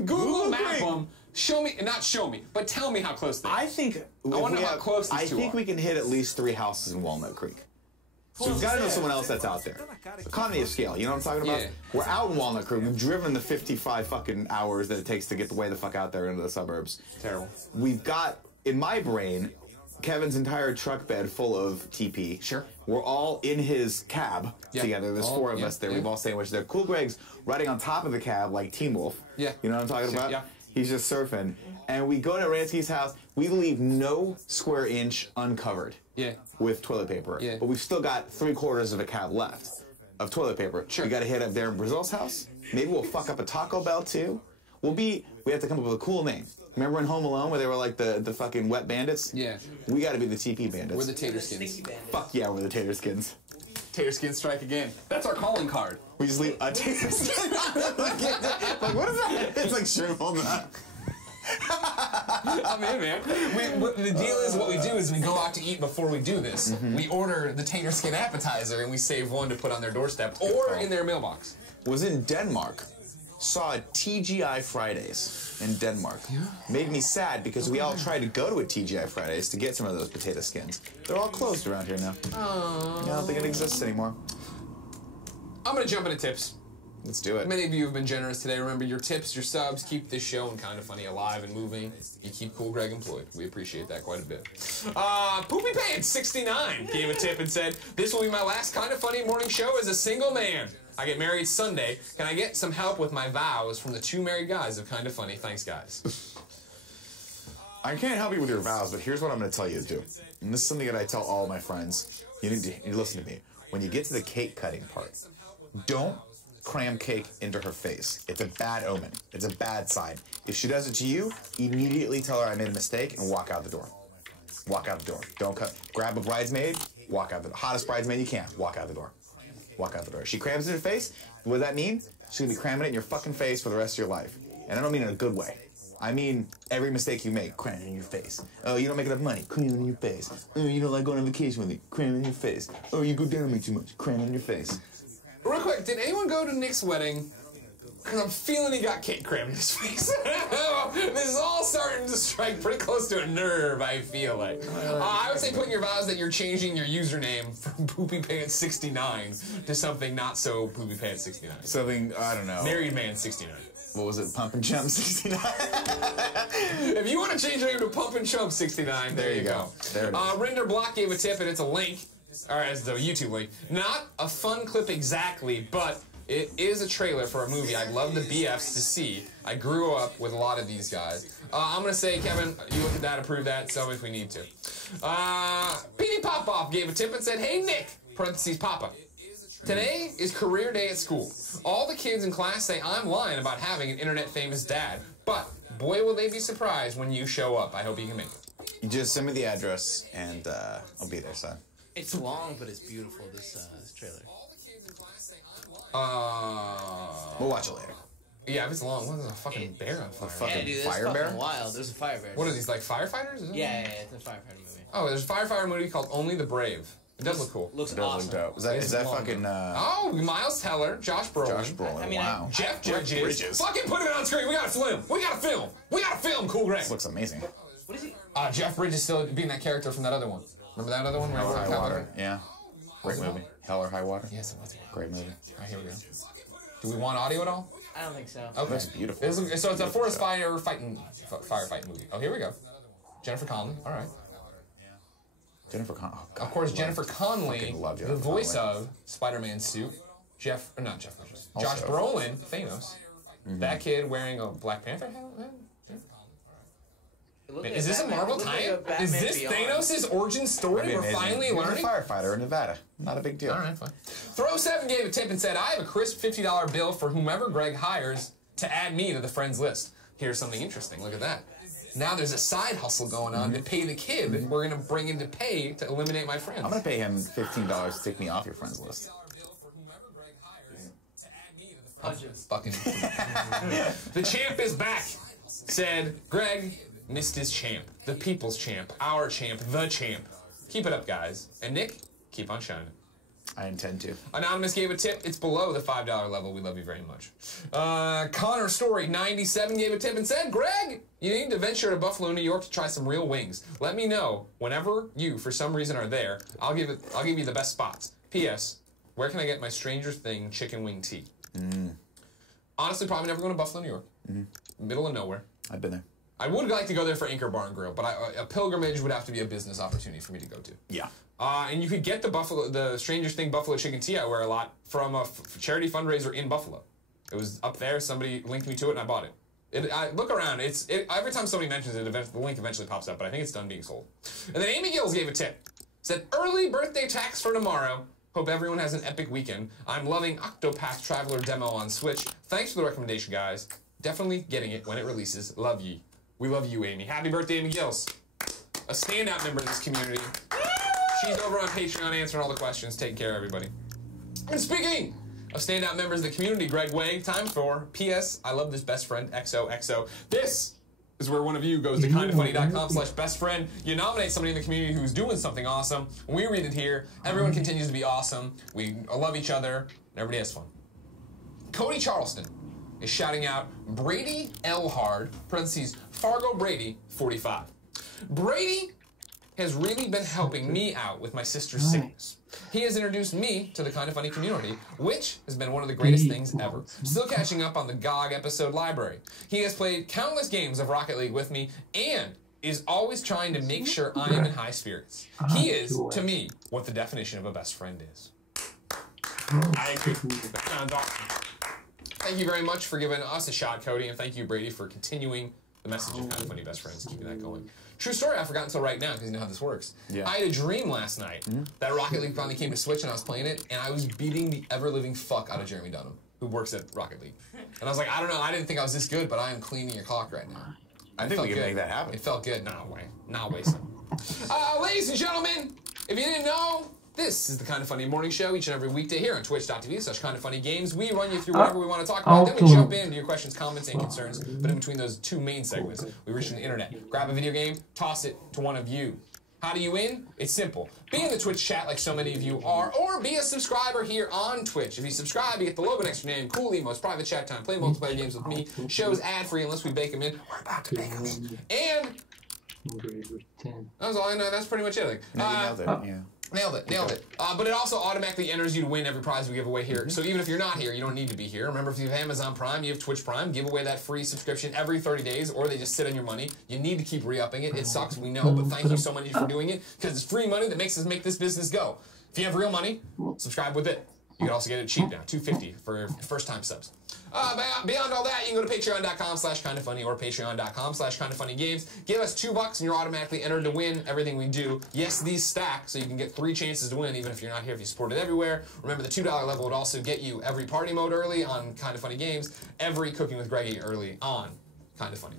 Google map them. Show me, not show me, but tell me how close they are. I think I wonder how close these I two think are. we can hit at least 3 houses in Walnut Creek. So we've got to know someone else that's out there. Economy of scale, you know what I'm talking about? Yeah. We're out in Walnut Creek. We've driven the 55 fucking hours that it takes to get the way the fuck out there into the suburbs. Terrible. We've got, in my brain, Kevin's entire truck bed full of TP. Sure. We're all in his cab Yeah. together. There's Oh, 4 of yeah, us there. yeah. We've all sandwiched there. Cool Greg's riding on top of the cab like Teen Wolf. Yeah. You know what I'm talking about? Yeah. He's just surfing. And we go to Aransky's house. We leave no square inch uncovered. Yeah. With toilet paper. Yeah. But we've still got 3/4 of a cab left of toilet paper. Sure. We got to hit up Darren Brazil's house. Maybe we'll fuck up a Taco Bell too. We have to come up with a cool name. Remember in Home Alone where they were like the fucking wet bandits? Yeah. We got to be the TP bandits. We're the Tater Skins. Fuck yeah, we're the Tater Skins. Tater Skin strike again. That's our calling card. We just leave a Tater Skin. Like, what is that? It's like shriveled up. I'm in, man. The deal is what we do is we go out to eat before we do this. We order the Tater Skin appetizer and we save one to put on their doorstep or in their mailbox. Was in Denmark. Saw a TGI Fridays in Denmark. Made me sad because we all tried to go to a TGI Fridays to get some of those potato skins. They're all closed around here now. Oh. I don't think it exists anymore. I'm gonna jump into tips. Let's do it. Many of you have been generous today. Remember, your tips, your subs keep this show and Kinda Funny alive and moving. You keep Cool Greg employed. We appreciate that quite a bit. Poopy Pants 69 gave a tip and said, "This will be my last Kinda Funny morning show as a single man. I get married Sunday. Can I get some help with my vows from the 2 married guys of Kinda Funny? Thanks, guys." I can't help you with your vows, but here's what I'm going to tell you to do. And this is something that I tell all my friends. You need to listen to me. When you get to the cake cutting part, don't cram cake into her face. It's a bad omen. It's a bad sign. If she does it to you, immediately tell her I made a mistake and walk out the door. Walk out the door. Don't cut. Grab a bridesmaid, walk out the door. Hottest bridesmaid you can, walk out the door. Walk out the door. If she crams it in her face, what does that mean? She's going to be cramming it in your fucking face for the rest of your life. And I don't mean in a good way. I mean, every mistake you make, cram it in your face. Oh, you don't make enough money, cram it in your face. Oh, you don't like going on vacation with me, cram it in your face. Oh, you go down on me too much, cram it in your face. Real quick, did anyone go to Nick's wedding Because I'm feeling he got cake crammed in his face. This is all starting to strike pretty close to a nerve, I feel like. I would say put in your vows that you're changing your username from Poopy Pants 69 to something not so Poopy Pants 69. Something, I don't know. Married Man 69. What was it? Pump and Jump 69? If you want to change your name to Pump and Chump 69, there you go. There it is. Rinder Block gave a tip, and it's a link. All right, it's a YouTube link. Not a fun clip exactly, but it is a trailer for a movie I'd love the BFs to see. I grew up with a lot of these guys. I'm going to say, Kevin, you look at that, approve that, so if we need to. PD Popoff gave a tip and said, hey, Nick, parentheses, Papa. Today is career day at school. All the kids in class say I'm lying about having an internet-famous dad, but boy, will they be surprised when you show up. I hope you can make it. You just send me the address, and I'll be there, son. It's long, but it's beautiful, this trailer. We'll watch it later. Yeah, if it's long, what is a fucking bear on fire? A fucking Yeah, dude, it's fire fucking bear? wild. There's a fire bear. What are these, like firefighters? Is that Yeah, it's a firefighter movie. Oh, there's a firefighter movie called Only the Brave. It does look cool. Looks It does awesome. look dope. Is that fucking, Oh, Miles Teller, Josh Brolin. Josh Brolin? I mean, wow. Jeff Bridges. Bridges. Fucking put it on screen. We gotta film. We gotta film. We gotta film, Cool Greg. This looks amazing. What is he? Jeff Bridges still being that character from that other one. Remember that other one? Hell or Where he High was Water. Yeah. Great movie. Hell or High Water. Yes, it was. Great movie. All right, here we go. Do we want audio at all? I don't think so. Okay. Looks beautiful. So it's a forest firefighting movie. Oh, here we go. Jennifer Connelly. All right. Jennifer Connelly. Oh, Of course, Jennifer Connelly, fucking love the Jennifer voice Connelly. of Spider-Man suit. Not Jeff Bridges. Also- Josh Brolin, Thanos. That kid wearing a Black Panther hat. Is this a Marvel tie-in? Is this Thanos' origin story? We're finally He's learning? a firefighter in Nevada. Not a big deal. All right, fine. Throw7 gave a tip and said, I have a crisp $50 bill for whomever Greg hires to add me to the friends list. Here's something interesting. Look at that. Now there's a side hustle going on to pay the kid we're going to bring in to pay to eliminate my friends. I'm going to pay him $15 to take me off your friends list. Fucking. The champ is back, said Greg missed his champ. The people's champ. Our champ. The champ. Keep it up, guys. And Nick, keep on shining. I intend to. Anonymous gave a tip. It's below the $5 level. We love you very much. Connor Story 97 gave a tip and said, Greg, you need to venture to Buffalo, New York to try some real wings. Let me know whenever you, for some reason, are there. I'll give you the best spots. P.S. Where can I get my Stranger Thing chicken wing tea? Honestly, probably never going to Buffalo, New York. Middle of nowhere. I've been there. I would like to go there for Anchor Bar and Grill, but a pilgrimage would have to be a business opportunity for me to go to. Yeah. And you could get the Stranger Thing Buffalo chicken tea I wear a lot from a charity fundraiser in Buffalo. It was up there. Somebody linked me to it, and I bought it. Look around. Every time somebody mentions it, the link eventually pops up, but I think it's done being sold. And then Amy Gills gave a tip. Said, early birthday tax for tomorrow. Hope everyone has an epic weekend. I'm loving Octopath Traveler demo on Switch. Thanks for the recommendation, guys. Definitely getting it when it releases. Love ye. We love you, Amy. Happy birthday, Amy Gills. A standout member of this community. She's over on Patreon answering all the questions. Taking care of everybody. And speaking of standout members of the community, Greg Way, time for P.S. I love this best friend, XOXO. This is where one of you goes to kindafunny.com/bestfriend. You nominate somebody in the community who's doing something awesome. We read it here. Everyone continues to be awesome. We love each other. And everybody has fun. Cody Charleston is shouting out Brady Elhard, parentheses, Fargo Brady, 45. Brady has really been helping me out with my sister's sickness. He has introduced me to the Kinda Funny community, which has been one of the greatest things ever. Still catching up on the GOG episode library. He has played countless games of Rocket League with me and is always trying to make sure I am in high spirits. He is, to me, what the definition of a best friend is. I agree. Thank you very much for giving us a shot, Cody, and thank you, Brady, for continuing the message of Kinda Funny Best Friends, keeping that going. True story, I forgot until right now, because you know how this works. Yeah. I had a dream last night that Rocket League finally came to Switch, and I was playing it, and I was beating the ever-living fuck out of Jeremy Dunham, who works at Rocket League. And I was like, I don't know, I didn't think I was this good, but I am cleaning your clock right now. I think we can make that happen. It felt good. Nah, way. Nah, waste. Ladies and gentlemen, if you didn't know, this is the Kinda Funny Morning Show each and every weekday here on twitch.tv/kindafunnygames. We run you through whatever we want to talk about, then we jump into your questions, comments, and concerns. But in between those two main segments, we reach the internet, grab a video game, toss it to one of you. How do you win? It's simple. Be in the Twitch chat like so many of you are, or be a subscriber here on Twitch. If you subscribe, you get the logo next to your name, cool emotes, private chat time, play multiplayer games with me, shows ad-free unless we bake them in. We're about to bake them in. And that was all I know. That's pretty much it. Like, No, you nailed it. Yeah. Nailed it. But it also automatically enters you to win every prize we give away here. So even if you're not here, you don't need to be here. Remember, if you have Amazon Prime, you have Twitch Prime, give away that free subscription every 30 days, or they just sit on your money. You need to keep re-upping it. It sucks, we know, but thank you so much for doing it, because it's free money that makes us make this business go. If you have real money, subscribe with it. You can also get it cheap now, $2.50 for first-time subs. Beyond all that, you can go to patreon.com/kindafunny or patreon.com/kindafunnygames. Give us $2 and you're automatically entered to win everything we do. Yes, these stack, so you can get 3 chances to win even if you're not here, if you support it everywhere. Remember, the $2 level would also get you every party mode early on Kinda Funny Games, every Cooking with Greggy early on Kinda Funny.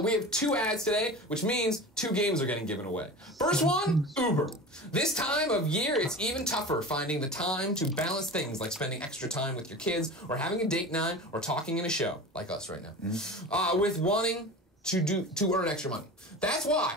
We have 2 ads today, which means 2 games are getting given away. First one, Uber. This time of year, it's even tougher finding the time to balance things like spending extra time with your kids, or having a date night, or talking in a show, like us right now, with wanting to earn extra money. That's why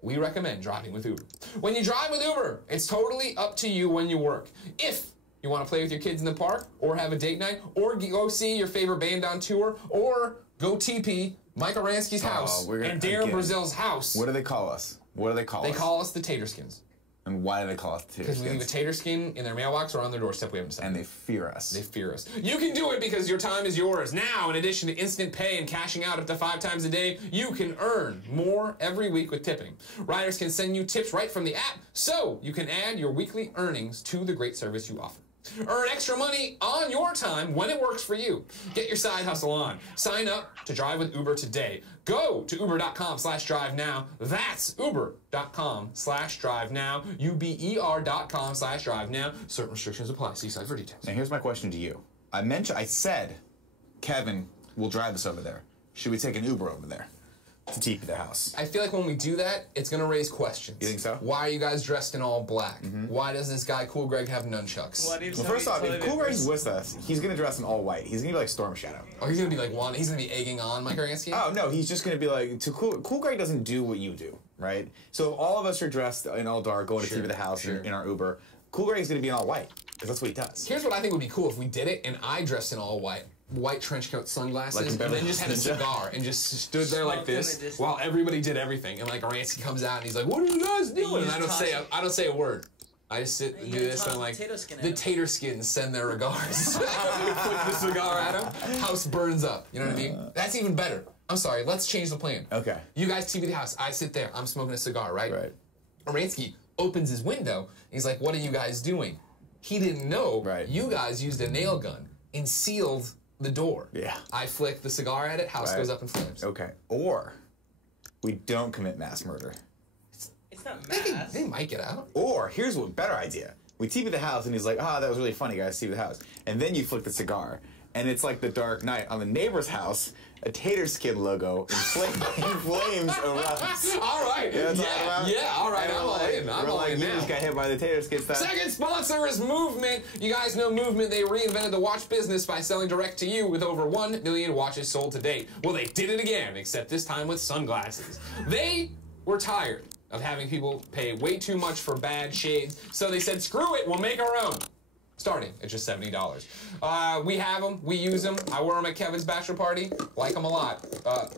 we recommend driving with Uber. When you drive with Uber, it's totally up to you when you work. If you want to play with your kids in the park, or have a date night, or go see your favorite band on tour, or go TP Mike Aransky's house and Darren Brazil's house. What do they call us? What do they call us? They call us the Taterskins. And why do they call us the Taterskins? Because we leave a tater skin in their mailbox or on their doorstep. We haven't decided. And they fear us. They fear us. You can do it because your time is yours. Now, in addition to instant pay and cashing out up to 5 times a day, you can earn more every week with tipping. Riders can send you tips right from the app, so you can add your weekly earnings to the great service you offer. Earn extra money on your time when it works for you. Get your side hustle on. Sign up to drive with Uber today. Go to uber.com/drive now. That's uber.com/drive now. uber.com/drive now. Certain restrictions apply. See site for details. Now here's my question to you. I said Kevin will drive us over there. Should we take an Uber over there to TP their house? I feel like when we do that, it's going to raise questions. You think so? Why are you guys dressed in all black? Why does this guy, Cool Greg, have nunchucks? Well, first off, if Cool Greg's with us, he's going to dress in all white. He's going to be like Storm Shadow. Oh, he's going to be like one. He's going to be egging on Mike Aransky? Oh, no, he's just going to be like, Cool Greg doesn't do what you do, right? So all of us are dressed in all dark, going to TP the house in our Uber. Cool Greg's going to be in all white, because that's what he does. Here's what I think would be cool if we did it, and I dressed in all white trench coat, sunglasses, and then just had a cigar and just stood there like this while everybody did everything. And like Aransky comes out and he's like, "What are you guys doing?" And I don't say a word. I just sit and do this, and I'm like, the Taterskins send their regards. Flick the cigar at him. House burns up. You know what I mean? That's even better. I'm sorry. Let's change the plan. Okay. You guys TP the house. I sit there. I'm smoking a cigar, right? Right. Aransky opens his window. He's like, "What are you guys doing?" He didn't know you guys used a nail gun and sealed the door. Yeah. I flick the cigar at it, house goes up in flames. Okay. Or we don't commit mass murder. It's not mass. They might get out. Or here's what better idea. We TP the house and he's like, that was really funny, guys, TP the house. And then you flick the cigar. And it's like the Dark Knight. On the neighbor's house, a Taterskin logo in flames erupts. All right. All right. I'm all in. I'm all in now. You just got hit by the Taterskin stuff. Second sponsor is Movement. You guys know Movement. They reinvented the watch business by selling direct to you with over 1 million watches sold to date. Well, they did it again, except this time with sunglasses. They were tired of having people pay way too much for bad shades, so they said, screw it, we'll make our own. Starting at just $70. We have them, we use them. I wear them at Kevin's bachelor party. Like them a lot.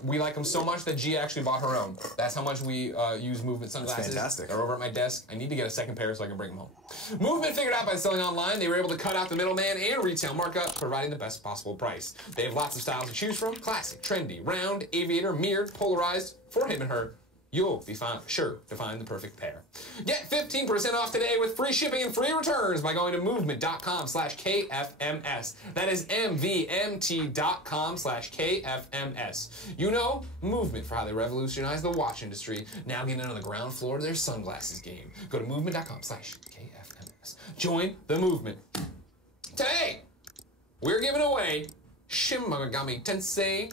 We like them so much that Gia actually bought her own. That's how much we use Movement sunglasses. That's fantastic. They're over at my desk. I need to get a second pair so I can bring them home. Movement figured out by selling online, they were able to cut out the middleman and retail markup, providing the best possible price. They have lots of styles to choose from: classic, trendy, round, aviator, mirrored, polarized, for him and her. You'll be sure to find the perfect pair. Get 15% off today with free shipping and free returns by going to movement.com/KFMS. That is MVMT.com/KFMS. You know, Movement for how they revolutionized the watch industry. Now getting on the ground floor of their sunglasses game. Go to movement.com/KFMS. Join the movement. Today, we're giving away Shin Megami Tensei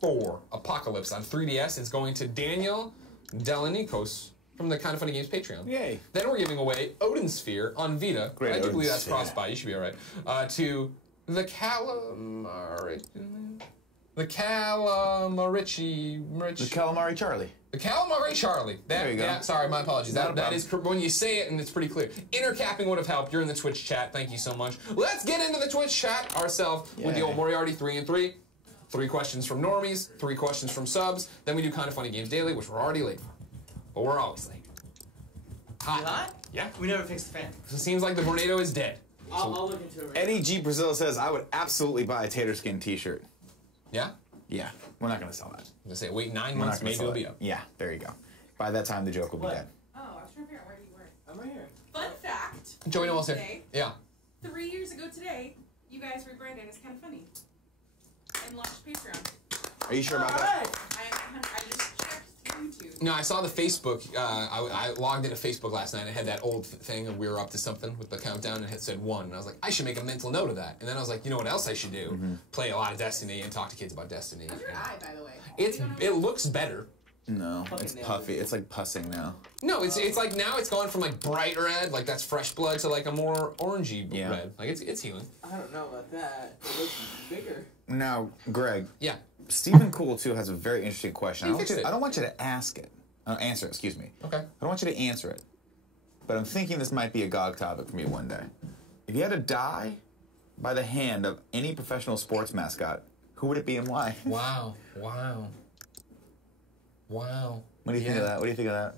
4 Apocalypse on 3DS. It's going to Daniel Delanikos from the Kinda Funny Games Patreon. Yay. Then we're giving away Odin Sphere on Vita. Great. I do believe that's Odin Sphere. Frostbite. You should be all right. To the Calamari... The Calamarici... The Calamari Charlie. The Calamari Charlie. There you go. Yeah, sorry, my apologies. Not a That is when you say it and it's pretty clear. Intercapping would have helped. You're in the Twitch chat. Thank you so much. Let's get into the Twitch chat ourselves with the old Moriarty 3 and 3. 3 questions from normies, 3 questions from subs. Then we do Kind of Funny Games Daily, which we're already late for. But we're always late. Hot? Yeah. We never fixed the fan. So it seems like the tornado is dead. I'll look into it right Eddie G. Brazil says, I would absolutely buy a Tater Skin t-shirt. Yeah? Yeah. We're not going to sell that. I'm going to say, wait 9 We're months, not gonna maybe sell it'll it. be up. Yeah, there you go. By that time, the joke will be dead. Oh, I was trying to figure out where you were. I'm right here. Fun fact. Joey Noel's here. Today, Yeah. 3 years ago today, you guys rebranded as Kind of Funny and launched Patreon. Are you sure about that? I just checked YouTube. No, I saw the Facebook. I logged into Facebook last night and it had that old thing of we were up to something with the countdown and it said 1. And I was like, I should make a mental note of that. And then I was like, you know what else I should do? Play a lot of Destiny and talk to kids about Destiny. How's your eye, by the way? It looks better. No, it's puffy. It's like pussing now. No, it's like now it's gone from like bright red, like that's fresh blood, to like a more orangey red. Like it's healing. I don't know about that. It looks bigger. Now, Greg. Yeah. Stephen Cool too has a very interesting question. He I fixed it. don't want you to ask it. Answer it. Excuse me. Okay. I don't want you to answer it. But I'm thinking this might be a GOG topic for me one day. If you had to die by the hand of any professional sports mascot, who would it be and why? Wow. Wow. Wow. What do you think of that? What do you think of that?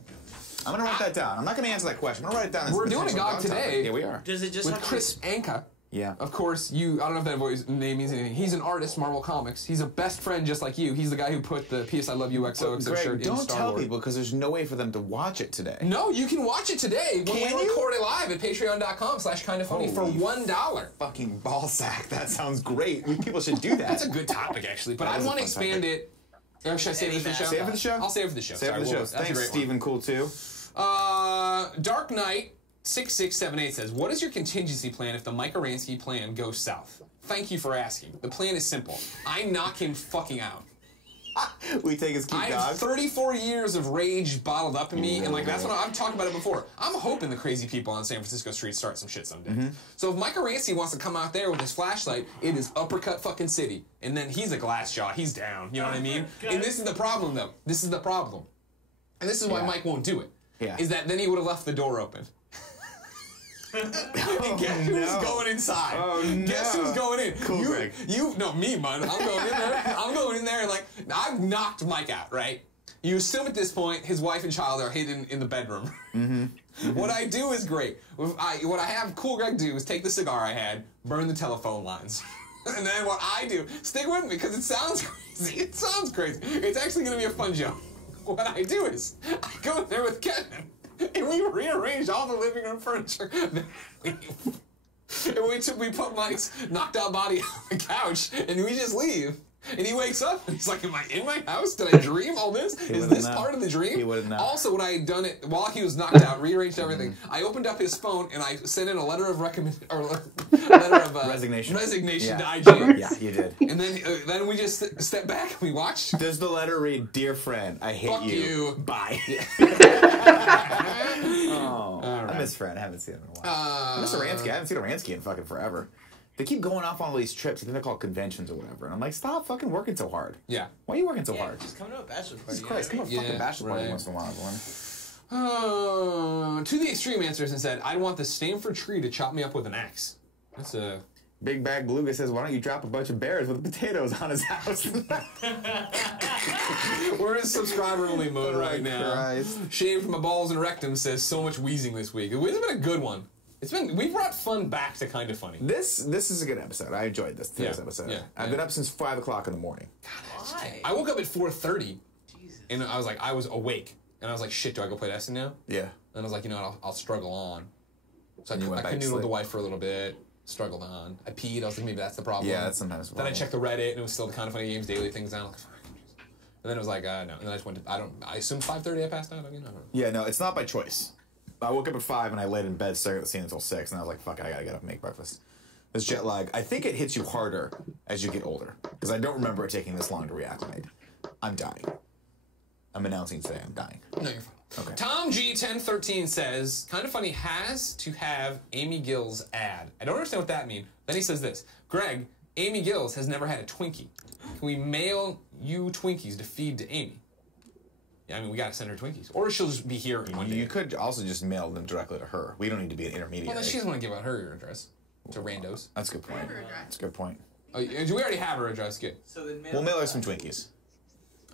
I'm gonna write that down. I'm not gonna answer that question. I'm gonna write it down. As We're doing a potential GOG today. topic. Yeah, we are. Does it just With have Chris Anka. Yeah. Of course, I don't know if that voice name means anything. He's an artist, Marvel Comics. He's a best friend just like you. He's the guy who put the PS I Love You XOXO Greg, shirt in don't Star tell Wars. people because there's no way for them to watch it today. No, you can watch it today when Can we you? record it live at patreon.com/kindoffunny for $1. Fucking ballsack. That sounds great. People should do that. That's a good topic, actually. But That I is a want to fun expand topic. it. Or should I save it for the show? Save it for the show? I'll save it for the show. Save it for the show. That's a Thanks, great Stephen Cool too. one. Dark Knight 6678 says, what is your contingency plan if the Mike Aransky plan goes south? Thank you for asking. The plan is simple. I knock him fucking out. We take his cute I dog. have 34 years of rage bottled up in me, and like that's what I've talked about it before. I'm hoping the crazy people on San Francisco streets start some shit someday. So if Mike Aransky wants to come out there with his flashlight, it is uppercut fucking city, and then he's a glass jaw. He's down. You know what I mean? And this is the problem, though. This is the problem, and this is why Mike won't do it. Yeah. Is that then he would have left the door open. And guess who's going inside? Oh, no. Guess who's going in? Cool, Greg. No, me, man. I'm going in there. I'm going in there and like, I've knocked Mike out, right? You assume at this point his wife and child are hidden in the bedroom. What I do is great. What I have Cool Greg do is take the cigar I had, burn the telephone lines. And then what I do, stick with me because it sounds crazy. It sounds crazy. It's actually going to be a fun joke. What I do is I go in there with Kevin. And we rearranged all the living room furniture. And we put Mike's knocked out body on the couch, and we just leave. And he wakes up, and he's like, am I in my house? Did I dream all this? Is this part of the dream? He wouldn't know. Also, when I had done it, while he was knocked out, rearranged everything, I opened up his phone, and I sent in a letter of resignation to IGN. Yeah, you did. And then we just stepped back, and we watched. Does the letter read, Dear friend, I hate Fuck you. Bye. Oh, I miss Fred. I haven't seen him in a while. I miss Aransky. I haven't seen Aransky in fucking forever. They keep going off on all these trips. I think they're called conventions or whatever. And I'm like, stop fucking working so hard. Yeah. Why are you working so hard? Just come to a bachelor party. Jesus Christ, come to a fucking bachelor party once in a while, everyone. To the extreme answers and said, I'd want the Stanford tree to chop me up with an axe. That's a... Big Bag Beluga says, why don't you drop a bunch of bears with potatoes on his house? We're in subscriber-only mode right now. Christ. Shave from my balls and rectum says, so much wheezing this week. It's been a good one. We brought fun back to Kind of Funny. This is a good episode. I enjoyed today's episode. Yeah, I've been up since 5 o'clock in the morning. Why? I woke up at 4:30, and I was awake, and I was like, shit, do I go play Destiny now? Yeah. And I was like, you know what, I'll struggle on. So You went I back to canoodled sleep. the wife for a little bit, struggled on. I peed, I was like, maybe that's the problem. Yeah, that's sometimes the Then I problem. checked the Reddit, and it was still the Kind of Funny Games daily things down. Like, fuck. And then it was like, no. And then I just went to, I assumed 5:30 I passed out. I don't know. Yeah, no, it's not by choice. I woke up at 5 and I laid in bed staring at the scene until 6, and I was like, fuck it, I gotta get up and make breakfast. This jet lag, I think it hits you harder as you get older, because I don't remember it taking this long to reacclimate. I'm dying. I'm announcing today I'm dying. No, you're fine. Okay. Tom G1013 says, Kind of Funny has to have Amy Gill's ad. I don't understand what that means. Then he says this, Greg, Amy Gills has never had a Twinkie. Can we mail you Twinkies to feed to Amy? Yeah, I mean, we gotta send her Twinkies. Or she'll just be here one day. You could also just mail them directly to her. We don't need to be an intermediary. Well, then she doesn't want to give out her address to randos. That's a good point. That's a good point. Oh, we already have her address. Good. So then We'll mail her some Twinkies.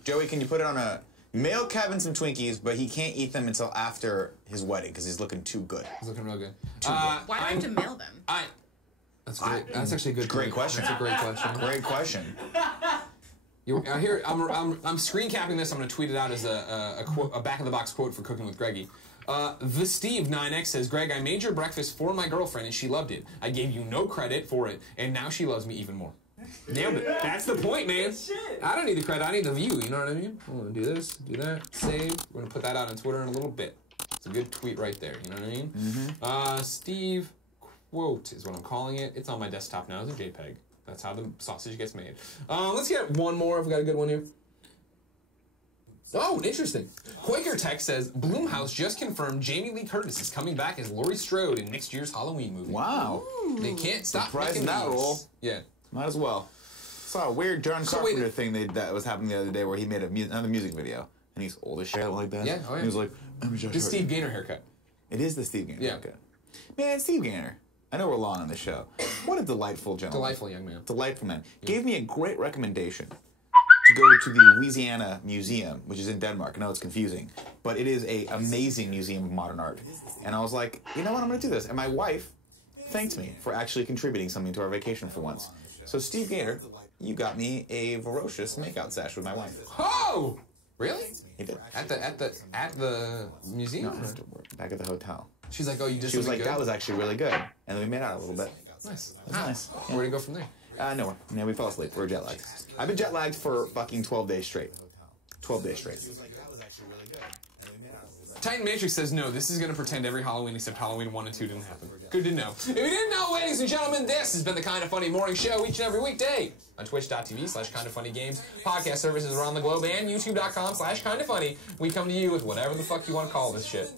Joey, can you put it on a... Mail Kevin some Twinkies, but he can't eat them until after his wedding because he's looking too good. He's looking real good. Why do I have to mail them? That's great. That's actually a good Great question. That's a great question. Great question. Here, I'm screen capping this. I'm going to tweet it out as a back of the box quote for Cooking with Greggy. The Steve 9X says, Greg, I made your breakfast for my girlfriend and she loved it. I gave you no credit for it, and now she loves me even more. Nailed it. That's the point, man. I don't need the credit. I need the view. You know what I mean? I'm going to do this, do that, save. We're going to put that out on Twitter in a little bit. It's a good tweet right there. You know what I mean? Mm-hmm. Steve quote is what I'm calling it. It's on my desktop now as a JPEG. That's how the sausage gets made. Let's get one more if we got a good one here. Oh, interesting. Quaker Tech says, Blumhouse just confirmed Jamie Lee Curtis is coming back as Laurie Strode in next year's Halloween movie. Wow. They can't stop Surprising making that these. role. Yeah. Might as well. Saw a weird John Carpenter thing that was happening the other day where he made another music video. And he's old as shit like that. Yeah, oh yeah. He was like, I'm just The Steve Gaynor haircut. It is the Steve Gaynor Yeah. haircut. Man, Steve Gaynor. I know we're long on the show. What a delightful gentleman. Delightful young man. Delightful man. Gave me a great recommendation to go to the Louisiana Museum, which is in Denmark. I know it's confusing, but it is an amazing museum of modern art. And I was like, you know what, I'm going to do this. And my wife thanked me for actually contributing something to our vacation for once. So Steve Gaynor, you got me a ferocious makeout sesh with my wife. Oh! Really? He did. At the museum? No, back at the hotel. She's like, oh, you did She was something like, good? that was actually really good. And then we made out a little bit. Nice. That's nice. Yeah. Where'd it go from there? Nowhere. Yeah, we fell asleep. We were jet lagged. I've been jet lagged for fucking 12 days straight. 12 days straight. Titan Matrix says, no, this is going to pretend every Halloween except Halloween 1 and 2 didn't happen. Good to know. If you didn't know, ladies and gentlemen, this has been the Kinda Funny Morning Show each and every weekday on twitch.tv/kindafunnygames, podcast services around the globe, and youtube.com/kindafunny. We come to you with whatever the fuck you want to call this shit.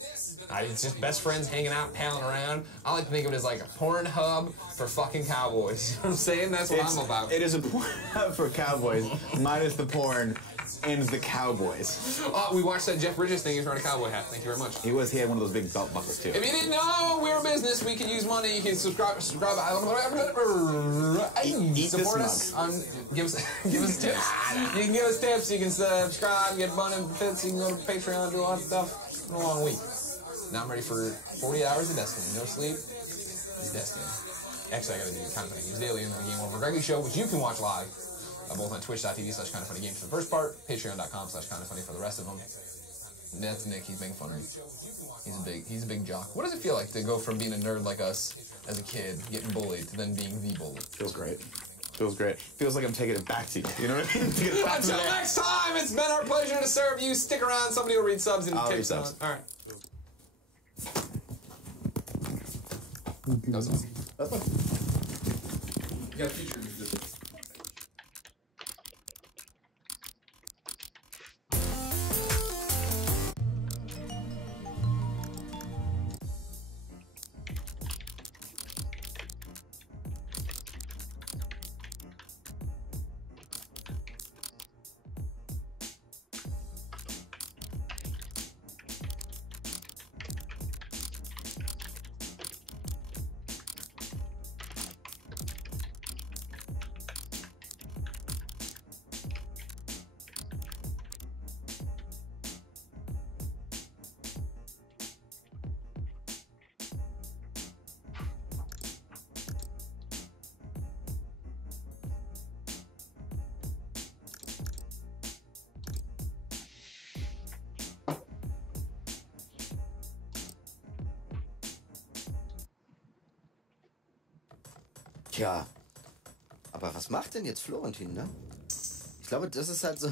It's just best friends hanging out, palling around. I like to think of it as like a porn hub for fucking cowboys. You know what I'm saying? That's what I'm about. It is a porn hub for cowboys, minus the porn and the cowboys. We watched that Jeff Bridges thing. He was wearing a cowboy hat. Thank you very much. He had one of those big belt buckles too. If you didn't know we're a business, we could use money. You can subscribe. Support us. Give us tips. You can give us tips. You can subscribe, get benefits. You can go to Patreon, do a lot of stuff. It's been a long week. Now I'm ready for 40 hours of Destiny. No sleep. It's Destiny. Actually, I gotta do Kinda Funny Games Daily and then the Game Over Greggy Show, which you can watch live. Both on twitch.tv/kindafunnygames for the first part, patreon.com/kindafunny for the rest of them. That's Nick, he's making fun of me. He's a big jock. What does it feel like to go from being a nerd like us as a kid, getting bullied, to then being the bully? Feels great. Feels great. Feels like I'm taking it back to you. You know what I mean? Until next time, it's been our pleasure to serve you. Stick around, somebody will read subs and take subs. Alright. That was awesome. That's fine. You got a future. Tja, aber was macht denn jetzt Florentin, ne? Ich glaube, das ist halt so,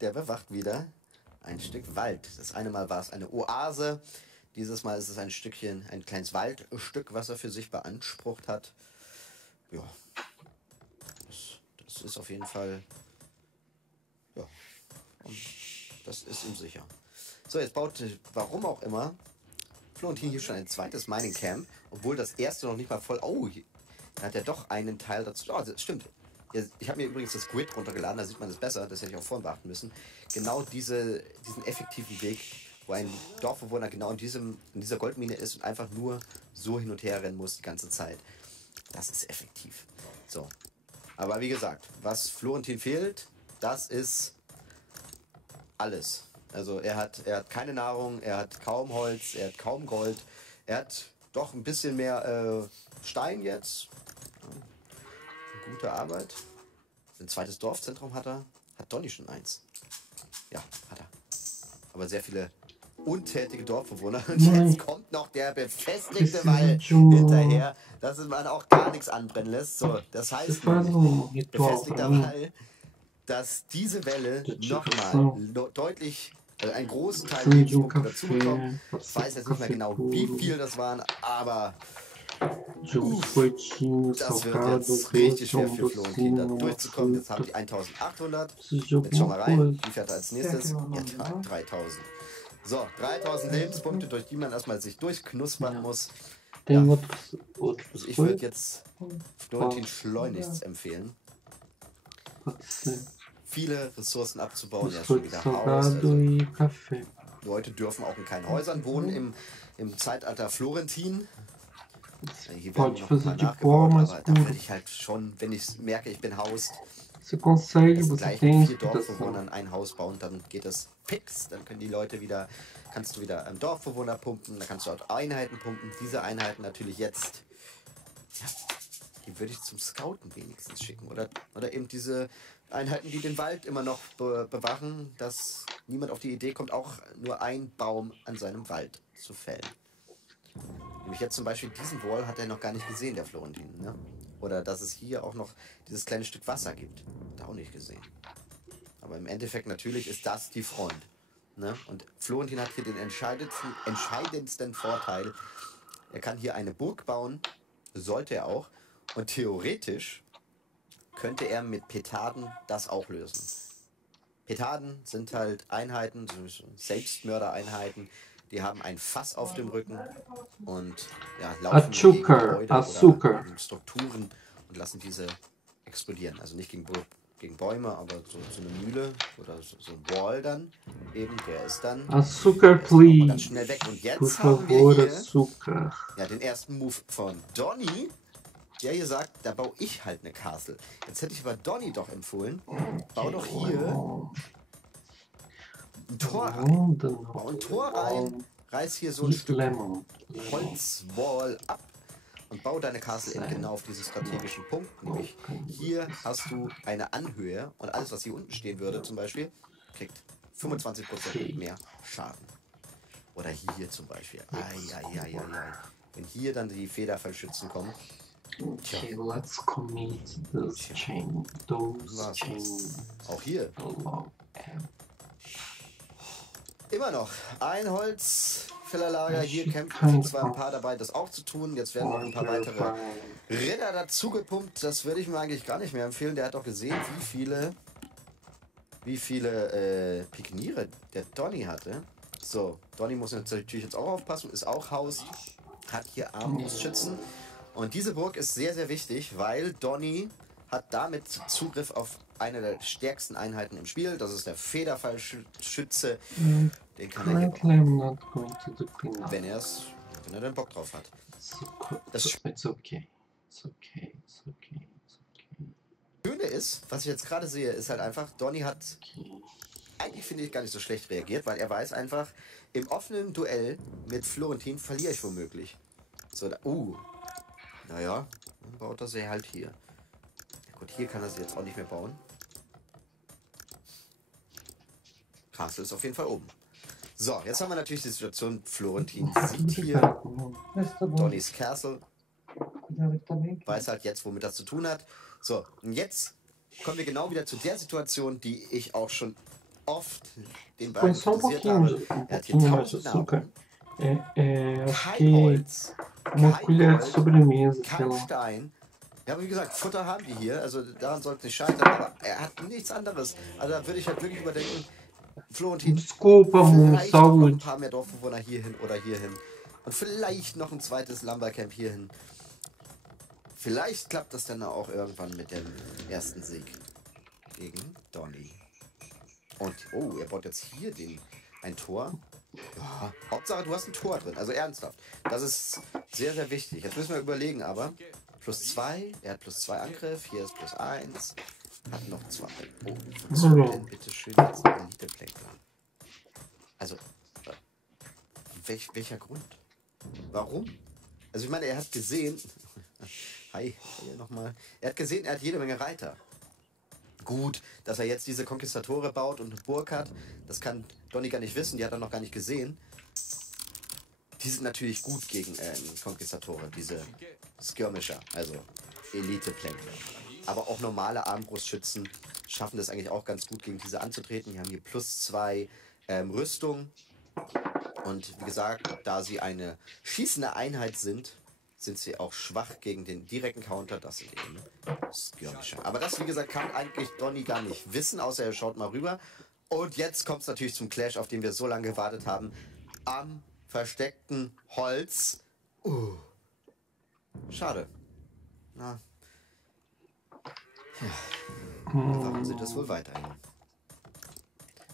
der bewacht wieder ein Stück Wald. Das eine Mal war es eine Oase, dieses Mal ist es ein Stückchen, ein kleines Waldstück, was er für sich beansprucht hat. Ja, das ist auf jeden Fall, ja, und das ist ihm sicher. So, jetzt baut, warum auch immer, Florentin hier schon ein zweites Mining Camp, obwohl das erste noch nicht mal voll, oh, da hat er doch einen Teil dazu. Oh, das stimmt. Ich habe mir übrigens das Grid runtergeladen, da sieht man es besser, das hätte ich auch vorhin beachten müssen. Genau diesen effektiven Weg, wo ein Dorfbewohner genau in dieser Goldmine ist und einfach nur so hin und her rennen muss die ganze Zeit. Das ist effektiv. So. Aber wie gesagt, was Florentin fehlt, das ist alles. Also er hat keine Nahrung, er hat kaum Holz, er hat kaum Gold, er hat doch ein bisschen mehr Stein jetzt. Gute Arbeit. Ein zweites Dorfzentrum hat er. Hat Donny schon eins? Ja, hat er. Aber sehr viele untätige Dorfbewohner. Und jetzt kommt noch der befestigte Wall hinterher, dass man auch gar nichts anbrennen lässt. So, das heißt, befestigter Wall, dass diese Welle nochmal deutlich, also einen großen Teil Lebenspunkte dazu bekommen. Ich weiß jetzt nicht mehr genau, wie viel das waren, aber das wird jetzt richtig schwer für Florentin, da durchzukommen. Jetzt haben die 1800. Jetzt schauen wir rein. Wie fährt er als nächstes? Ja, 3000. So, 3000 Lebenspunkte, durch die man erstmal sich durchknuspern muss. Ja. Also ich würde jetzt Florentin schleunigst empfehlen, viele Ressourcen abzubauen. Ja, schon wieder Haus. Also Leute dürfen auch in keinen Häusern wohnen im Zeitalter Florentin. Hier werden noch mal nachgebaut, aber da werde ich halt schon, wenn ich merke, ich bin Haus, gleich mit 4 Dorfbewohnern ein Haus bauen, dann geht das fix. Dann können die Leute wieder, kannst du wieder Dorfbewohner pumpen, dann kannst du auch Einheiten pumpen. Diese Einheiten natürlich jetzt, ja, die würde ich zum Scouten wenigstens schicken. Oder eben diese Einheiten, die den Wald immer noch bewachen, dass niemand auf die Idee kommt, auch nur einen Baum an seinem Wald zu fällen. Nämlich jetzt zum Beispiel diesen Wall hat er noch gar nicht gesehen, der Florentin. Ne? Oder dass es hier auch noch dieses kleine Stück Wasser gibt. Hat er auch nicht gesehen. Aber im Endeffekt natürlich ist das die Front. Ne? Und Florentin hat hier den entscheidendsten Vorteil. Er kann hier eine Burg bauen, sollte er auch. Und theoretisch könnte er mit Petarden das auch lösen. Petarden sind halt Einheiten, so Selbstmördereinheiten. Die haben ein Fass auf dem Rücken und ja, laufen gegen Gebäude oder gegen Strukturen und lassen diese explodieren. Also nicht gegen Bäume, aber so eine Mühle oder so ein Wall dann eben, der ist dann ganz schnell weg. Und jetzt haben wir hier ja, den ersten Move von Donny, der hier sagt, da baue ich halt eine Castle. Jetzt hätte ich aber Donny doch empfohlen, bau doch hier ein Tor rein. Bau ein Tor rein, reiß hier so ein Stück Holzwall ab und bau deine Castle eben genau auf diesen strategischen Punkt. Nämlich hier hast du eine Anhöhe und alles, was hier unten stehen würde zum Beispiel, kriegt 25% mehr Schaden. Oder hier zum Beispiel. Wenn hier dann die Federfallschützen kommen. Okay, let's commit this chain. Those chains. Auch hier. Immer noch ein Holzfällerlager. Hier kämpfen zwar ein paar dabei, das auch zu tun. Jetzt werden noch ein paar weitere Ritter dazu gepumpt. Das würde ich mir eigentlich gar nicht mehr empfehlen. Der hat doch gesehen, wie viele Pikniere der Donny hatte. So, Donny muss natürlich jetzt auch aufpassen. Ist auch Haus. Hat hier Armbrustschützen. Und diese Burg ist sehr, sehr wichtig, weil Donny hat damit Zugriff auf eine der stärksten Einheiten im Spiel. Das ist der Federfallschütze. Den kann er hier bauen, wenn er den Bock drauf hat. Das Schöne ist, was ich jetzt gerade sehe, ist halt einfach, Donny hat eigentlich, finde ich, gar nicht so schlecht reagiert, weil er weiß einfach, im offenen Duell mit Florentin verliere ich womöglich. So, naja, dann baut er sie halt hier. Ja, gut, hier kann er sie jetzt auch nicht mehr bauen. Castle ist auf jeden Fall oben. So, jetzt haben wir natürlich die Situation, Florentin sieht hier Donnys Castle. Weiß halt jetzt, womit das zu tun hat. So, und jetzt kommen wir genau wieder zu der Situation, die ich auch schon oft den beiden kritisiert habe. Er hat hier 1000 Nahrung. Kein Holz, kein Stein. Ja, aber wie gesagt, Futter haben die hier, also daran sollte es nicht scheitern, aber er hat nichts anderes. Also da würde ich halt wirklich überdenken, Florentin, vielleicht noch ein paar mehr Dorfbewohner hierhin oder hierhin. Und vielleicht noch ein zweites Lumbercamp hierhin. Vielleicht klappt das dann auch irgendwann mit dem ersten Sieg gegen Donny. Und, oh, er baut jetzt hier ein Tor. Ja, Hauptsache, du hast ein Tor drin. Also ernsthaft. Das ist sehr, sehr wichtig. Jetzt müssen wir überlegen, aber +2, er hat +2 Angriff, hier ist +1, hat noch 2. Oh, wozu denn bitte schön jetzt ein Elite-Playplan? Also, welcher Grund? Warum? Also ich meine, er hat gesehen, hi, hier nochmal, er hat gesehen, er hat jede Menge Reiter. Gut, dass er jetzt diese Konquistadore baut und eine Burg hat, das kann Donny gar nicht wissen, die hat er noch gar nicht gesehen. Die sind natürlich gut gegen Konquistadore, diese Skirmisher, also Elite-Plänkler. Aber auch normale Armbrustschützen schaffen das eigentlich auch ganz gut gegen diese anzutreten. Die haben hier +2 Rüstung. Und wie gesagt, da sie eine schießende Einheit sind, sind sie auch schwach gegen den direkten Counter. Das sind eben Skirmisher. Aber das, wie gesagt, kann eigentlich Donny gar nicht wissen, außer er schaut mal rüber. Und jetzt kommt es natürlich zum Clash, auf den wir so lange gewartet haben. Am versteckten Holz. Schade. Na. Ja. Warum sind das wohl weiterhin?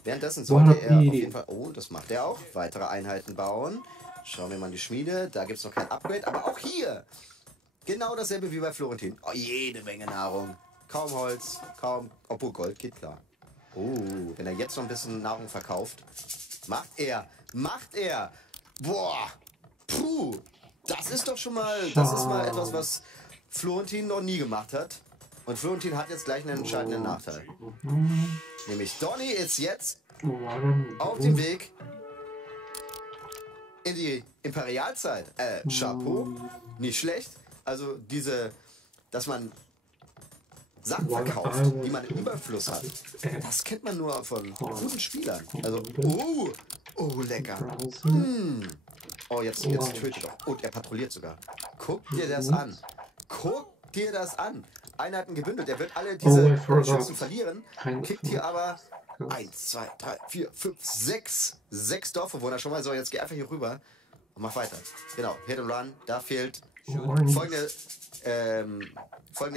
Währenddessen sollte er auf jeden Fall... Oh, das macht er auch. Weitere Einheiten bauen. Schauen wir mal in die Schmiede. Da gibt es noch kein Upgrade. Aber auch hier. Genau dasselbe wie bei Florentin. Oh, jede Menge Nahrung. Kaum Holz. Kaum... Obwohl Gold geht klar. Oh, wenn er jetzt noch ein bisschen Nahrung verkauft. Macht er. Macht er. Boah. Puh. Das ist doch schon mal... Das ist mal etwas, was Florentin noch nie gemacht hat. Und Florentin hat jetzt gleich einen entscheidenden Nachteil. Nämlich Donny ist jetzt auf dem Weg in die Imperialzeit. Chapeau. Nicht schlecht. Also dass man Sachen verkauft, die man im Überfluss hat. Das kennt man nur von guten Spielern. Also, oh, lecker. Oh, jetzt tötet doch. Und er patrouilliert sogar. Guck dir das an. Guck dir das an. Einheiten gebündelt. Er wird alle diese Schützen verlieren. Kickt hier aber 1, 2, 3, 4, 5, 6. 6 Dorfbewohner schon mal. So, jetzt geh einfach hier rüber und mach weiter. Genau, Hit and Run. Da fehlt folgende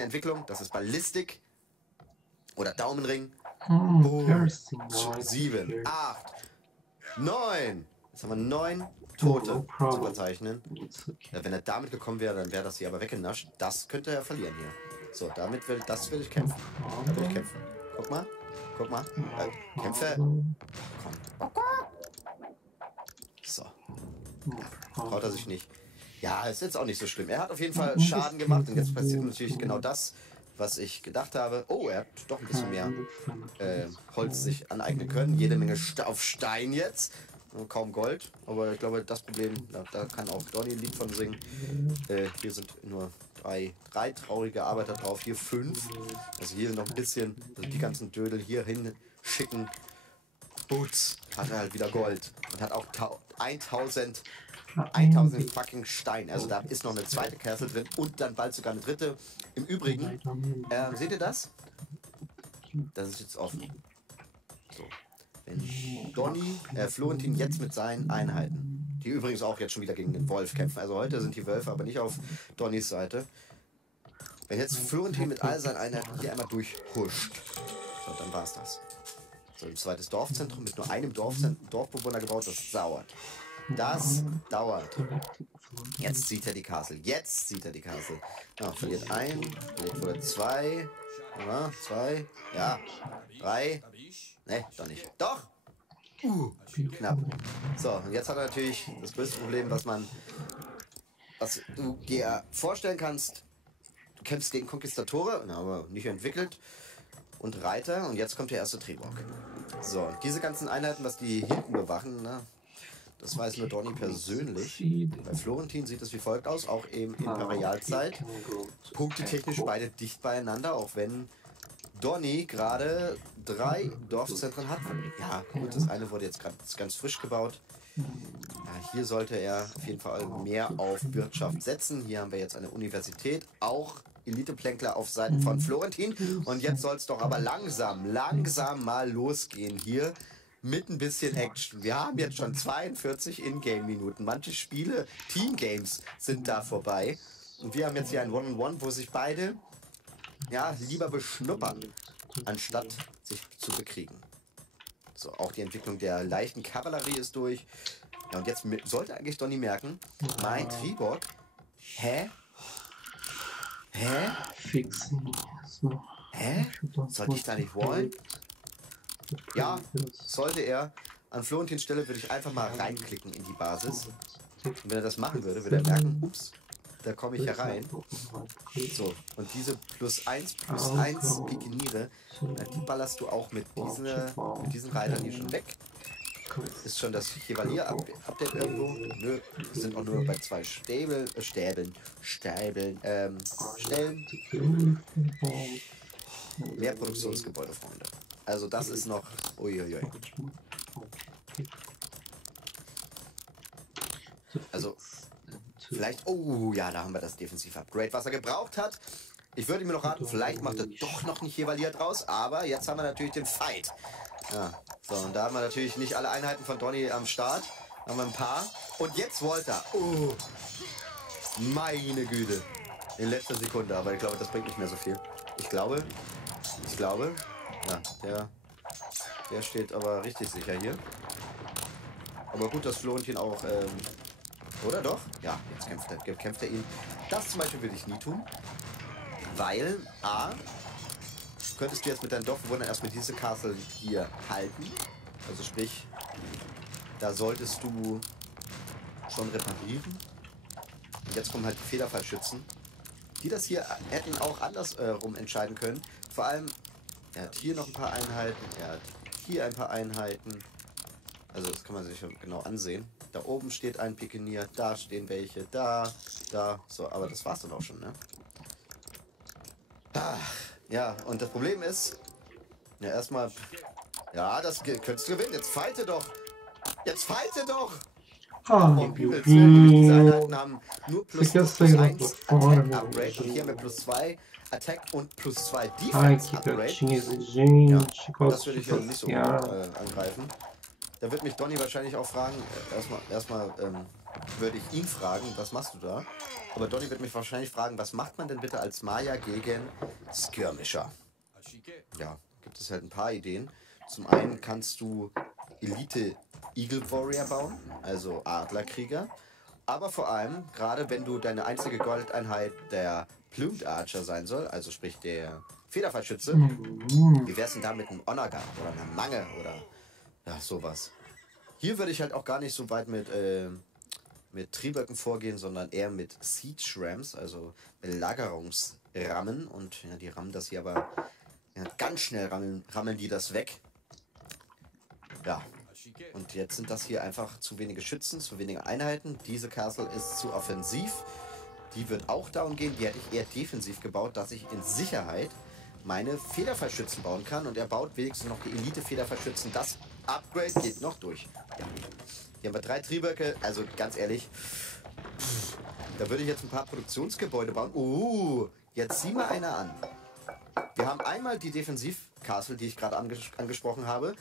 Entwicklung. Das ist Ballistik oder Daumenring. 7, 8, 9. Jetzt haben wir 9 Tote zu verzeichnen. Wenn er damit gekommen wäre, dann wäre das hier aber weggenascht. Das könnte er verlieren hier. So, will ich kämpfen. Da will ich kämpfen. Guck mal. Kämpfe. Komm. So. Traut er sich nicht. Ja, ist jetzt auch nicht so schlimm. Er hat auf jeden Fall Schaden gemacht und jetzt passiert natürlich genau das, was ich gedacht habe. Oh, er hat doch ein bisschen mehr Holz sich aneignen können. Jede Menge auf Stein jetzt. Kaum Gold, aber ich glaube, das Problem, da kann auch Donny ein Lied von singen. Hier sind nur drei traurige Arbeiter drauf, hier 5. Also hier noch ein bisschen, also die ganzen Dödel hier hinschicken. Boots hat er halt wieder Gold und hat auch 1000 fucking Stein. Also da ist noch eine zweite Castle drin und dann bald sogar eine dritte. Im Übrigen, seht ihr das? Das ist jetzt offen. So. Wenn Florentin jetzt mit seinen Einheiten, die übrigens auch jetzt schon wieder gegen den Wolf kämpfen, also heute sind die Wölfe aber nicht auf Donnys Seite. Wenn jetzt Florentin mit all seinen Einheiten hier einmal durchhuscht, so, dann war's das. So, ein zweites Dorfzentrum mit nur einem Dorfbewohner gebaut, das dauert. Das dauert. Jetzt sieht er die Castle. Ja, verliert 1, verliert wohl 2, 2, ja, 3. Ne, doch nicht. Doch! Knapp. So, und jetzt hat er natürlich das größte Problem, was du dir vorstellen kannst. Du kämpfst gegen Konquistadore, aber nicht entwickelt. Und Reiter, und jetzt kommt der erste Trebok. So, und diese ganzen Einheiten, was die hinten bewachen, ne, das weiß nur Donny persönlich. Bei Florentin sieht es wie folgt aus, auch eben Imperialzeit. Punktetechnisch beide dicht beieinander, auch wenn Donny gerade 3 Dorfzentren hat. Ja, gut, das eine wurde jetzt ganz frisch gebaut. Ja, hier sollte er auf jeden Fall mehr auf Wirtschaft setzen. Hier haben wir jetzt eine Universität, auch Elite-Plänkler auf Seiten von Florentin. Und jetzt soll es doch aber langsam mal losgehen hier mit ein bisschen Action. Wir haben jetzt schon 42 Ingame-Minuten. Manche Spiele, Teamgames, sind da vorbei. Und wir haben jetzt hier ein One-on-One, wo sich beide ja lieber beschnuppern, anstatt sich zu bekriegen. So, auch die Entwicklung der leichten Kavallerie ist durch. Ja, und jetzt sollte eigentlich Donny merken, mein Triborg. Hä? Hä? Fixen. So. Hä? Sollte ich da nicht wollen? Ja, sollte er. An Florentins Stelle würde ich einfach mal reinklicken in die Basis. Und wenn er das machen würde, würde er merken, ups, da komme ich herein. So, und diese +1, +1 Pikiniere, die ballerst du auch mit diesen Reitern hier schon weg. Ist schon das Chevalier-Update irgendwo? Nö, wir sind auch nur bei 2 Stellen. Mehr Produktionsgebäude, Freunde. Also das ist noch... Uiuiui. Also, vielleicht... Oh, ja, da haben wir das Defensiv-Upgrade, was er gebraucht hat. Ich würde mir noch raten, vielleicht macht er doch noch ein Chevalier draus, aber jetzt haben wir natürlich den Fight. Ja, so, und da haben wir natürlich nicht alle Einheiten von Donny am Start. Haben wir ein paar. Und jetzt Volta. Oh, meine Güte. In letzter Sekunde, aber ich glaube, das bringt nicht mehr so viel. Ich glaube, ja, der steht aber richtig sicher hier. Aber gut, dass Florentin auch, oder doch? Ja, jetzt kämpft er ihn. Das zum Beispiel würde ich nie tun. Weil, A, könntest du jetzt mit deinen Dorfbewohnern erstmal diese Castle hier halten. Also sprich, da solltest du schon reparieren. Und jetzt kommen halt die Federfallschützen, die das hier hätten auch andersrum entscheiden können. Vor allem, er hat hier noch ein paar Einheiten, er hat hier ein paar Einheiten. Also das kann man sich genau ansehen. Da oben steht ein Pikenier, da stehen welche, da. So, aber das war's dann auch schon, ne? Ja, und das Problem ist, ja, erstmal, ja, das könntest du gewinnen. Jetzt fighte doch! Jetzt fighte doch! Diese Einheiten haben nur +1 Attack-Upgrade und hier haben wir +2 Attack und +2 Defense-Upgrade. Ja, das würde ich ja nicht so angreifen. Da wird mich Donny wahrscheinlich auch fragen, erstmal würde ich ihn fragen, was machst du da? Aber Donny wird mich wahrscheinlich fragen, was macht man denn bitte als Maya gegen Skirmisher? Ja, gibt es halt ein paar Ideen. Zum einen kannst du Elite Eagle Warrior bauen, also Adlerkrieger. Aber vor allem, gerade wenn du deine einzige Goldeinheit der Plumed Archer sein soll, also sprich der Federfallschütze, wie wär's denn da mit einem Onaga oder einer Mange oder ja, sowas. Hier würde ich halt auch gar nicht so weit mit Trieböcken vorgehen, sondern eher mit Siege Rams, also Belagerungsrammen. Und ja, die rammen das hier aber ja, ganz schnell rammeln die das weg. Ja. Und jetzt sind das hier einfach zu wenige Schützen, zu wenige Einheiten. Diese Castle ist zu offensiv. Die wird auch down gehen. Die hätte ich eher defensiv gebaut, dass ich in Sicherheit meine Federfallschützen bauen kann. Und er baut wenigstens noch die Elite-Federfallschützen. Das Upgrade geht noch durch. Ja. Hier haben wir 3 Trieböcke. Also ganz ehrlich, da würde ich jetzt ein paar Produktionsgebäude bauen. Jetzt sieh mal einer an. Wir haben einmal die Defensiv-Castle, die ich gerade angesprochen habe.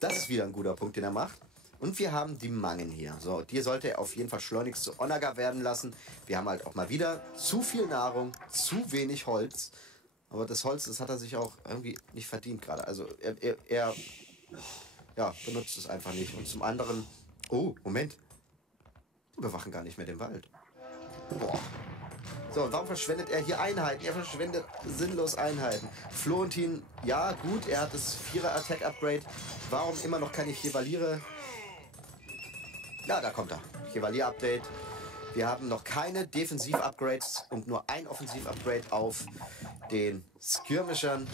Das ist wieder ein guter Punkt, den er macht. Und wir haben die Mangen hier. So, die sollte er auf jeden Fall schleunigst zu Onaga werden lassen. Wir haben halt auch mal wieder zu viel Nahrung, zu wenig Holz. Aber das Holz, das hat er sich auch irgendwie nicht verdient gerade. Also er benutzt es einfach nicht. Und zum anderen, oh, Moment. Wir bewachen gar nicht mehr den Wald. Boah. So, warum verschwendet er hier Einheiten? Er verschwendet sinnlos Einheiten. Florentin, ja gut, er hat das 4er Attack Upgrade. Warum immer noch keine Chevaliere? Ja, da kommt er. Chevalier Update. Wir haben noch keine Defensiv-Upgrades und nur ein Offensiv-Upgrade auf den Skirmishern.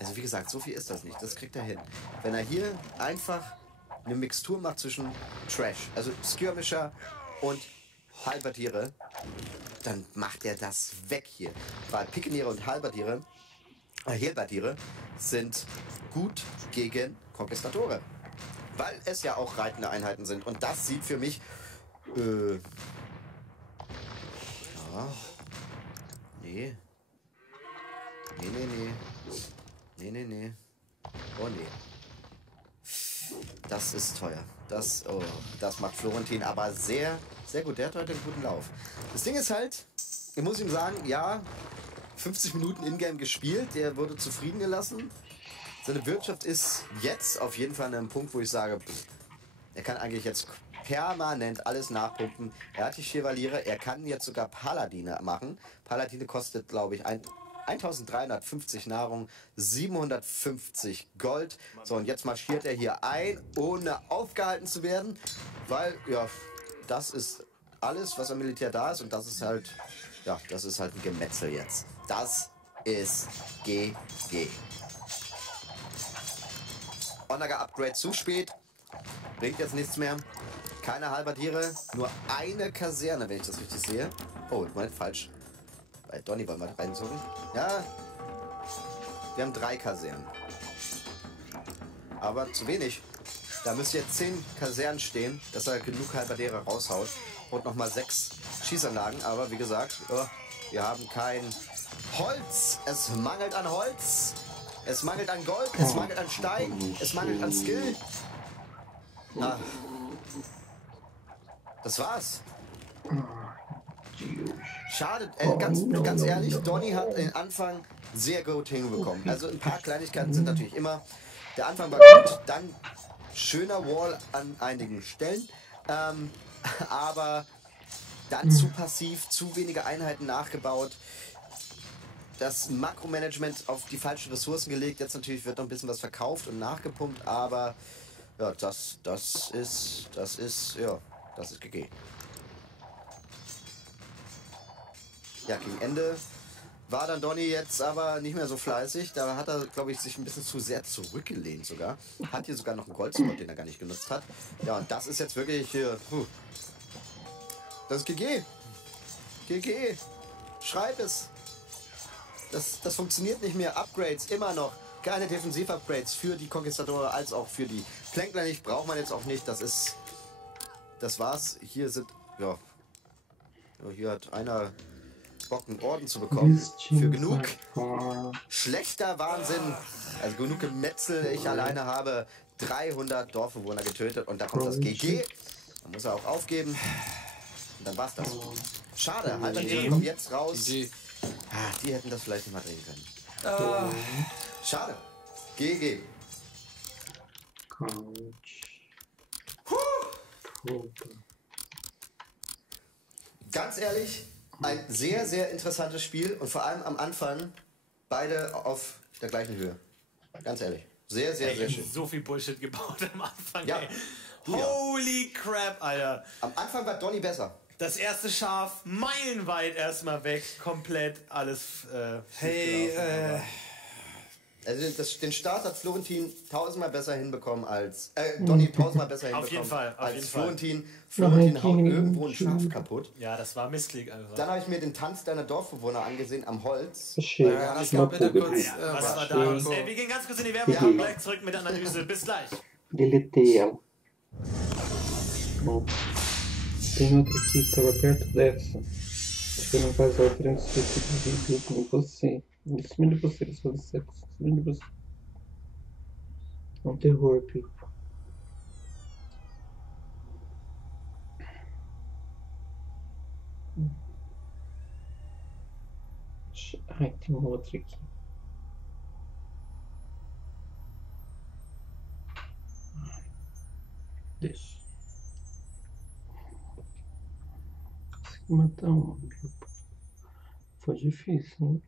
Also wie gesagt, so viel ist das nicht. Das kriegt er hin. Wenn er hier einfach eine Mixtur macht zwischen Trash, also Skirmisher und Halberdiere, dann macht er das weg hier. Weil Pikeniere und Halberdiere sind gut gegen Konquistadore. Weil es ja auch reitende Einheiten sind. Und das sieht für mich... Nee. Nee. Oh nee. Das ist teuer. Das macht Florentin aber sehr, Sehr gut, der hat heute einen guten Lauf. Das Ding ist halt, ich muss ihm sagen, ja, 50 Minuten Ingame gespielt, der wurde zufrieden gelassen. Seine Wirtschaft ist jetzt auf jeden Fall an einem Punkt, wo ich sage, er kann eigentlich jetzt permanent alles nachpumpen. Er hat die Chevaliere, er kann jetzt sogar Paladine machen. Paladine kostet, glaube ich, 1350 Nahrung, 750 Gold. So, und jetzt marschiert er hier ein, ohne aufgehalten zu werden, weil, ja, das ist alles, was am Militär da ist, und das ist halt, ja, das ist halt ein Gemetzel jetzt. Das ist GG. Onaga-Upgrade zu spät. Bringt jetzt nichts mehr. Keine Halberdiere. Nur eine Kaserne, wenn ich das richtig sehe. Oh, Moment, falsch. Bei Donny wollen wir reinzogen. Ja. Wir haben 3 Kasernen. Aber zu wenig. Da müsste jetzt 10 Kasernen stehen, dass er genug Halberdiere raushaut. Und nochmal 6 Schießanlagen. Aber wie gesagt, wir haben kein Holz. Es mangelt an Holz. Es mangelt an Gold, es mangelt an Stein, es mangelt an Skill. Ah. Das war's. Schade, ganz ehrlich, Donny hat den Anfang sehr gut hinbekommen. Also ein paar Kleinigkeiten sind natürlich immer. Der Anfang war gut, dann schöner Wall an einigen Stellen. Aber dann zu passiv, zu wenige Einheiten nachgebaut. Das Makromanagement auf die falschen Ressourcen gelegt. Jetzt natürlich wird noch ein bisschen was verkauft und nachgepumpt, aber ja, das ist GG. Ja, gegen Ende war dann Donny jetzt aber nicht mehr so fleißig. Da hat er, glaube ich, sich ein bisschen zu sehr zurückgelehnt sogar. Hat hier sogar noch einen Goldspot, den er gar nicht genutzt hat. Ja, und das ist jetzt wirklich das ist GG. GG. Schreib es. Das funktioniert nicht mehr. Upgrades immer noch. Keine Defensiv-Upgrades für die Konquistadore als auch für die Plänkler nicht. Braucht man jetzt auch nicht. Das war's. Hier sind, ja. Hier hat einer Bock, einen Orden zu bekommen. Für genug schlechter Wahnsinn. Also genug Gemetzel. Ich alleine habe 300 Dorfbewohner getötet. Und da kommt das GG. Dann muss er auch aufgeben. Und dann war's das. Schade. Halberdiere kommt jetzt raus. Die hätten das vielleicht nicht mal drehen können. Schade. GG. Ganz ehrlich, ein sehr, sehr interessantes Spiel und vor allem am Anfang beide auf der gleichen Höhe. Ganz ehrlich. Sehr, sehr, sehr schön. So viel Bullshit gebaut am Anfang. Ja. Ey. Holy crap, Alter. Am Anfang war Donny besser. Das erste Schaf meilenweit erstmal weg, komplett alles. Also den Start hat Florentin 1000-mal besser hinbekommen als Donny 1000-mal besser hinbekommen auf jeden Fall, als Florentin. Florentin haut irgendwo ein Schaf kaputt. Ja, das war Missklick einfach. Dann habe ich mir den Tanz deiner Dorfbewohner angesehen am Holz. Das war bitte kurz. Was war da? Wir gehen ganz kurz in die Werbung, wir kommen gleich zurück mit der Analyse. Bis gleich. Deletei-a. Bom, tem outro aqui que estava perto dessa. Acho que não faz a diferença se eu dividir com você. Em cima de você, só de sexo. Em cima de você. É um terror, Pico. Ai, tem um outro aqui. Deixa. Consegui matar um. Foi difícil, né?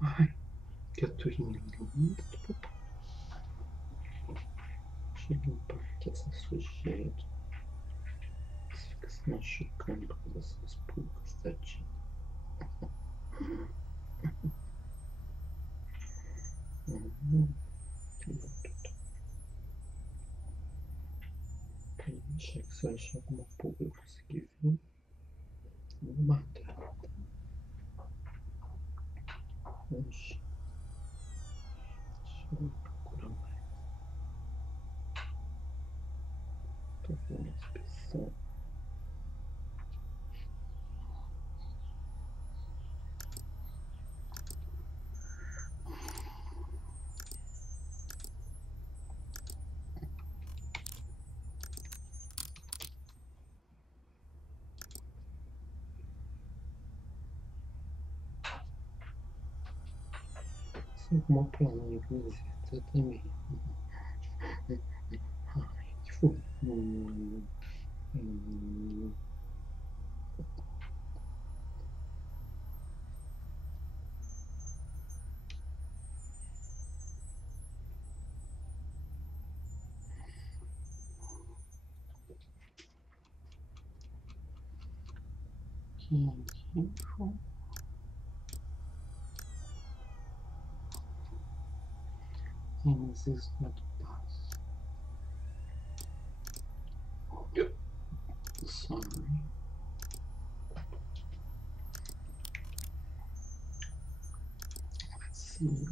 Ai, que eu tô indo. Deixa eu limpar aqui essa sujeira. Você fica se machucando por causa dessas pulgas, tadinho. Achei que se eu achar alguma pulga eu conseguir vir, eu vou matar. Oxi. Deixa eu procurar mais. Tô vendo a inspeção. Alguma planinha que me visita também. Ai, tipo. Things is not pass. Sorry. Let's see.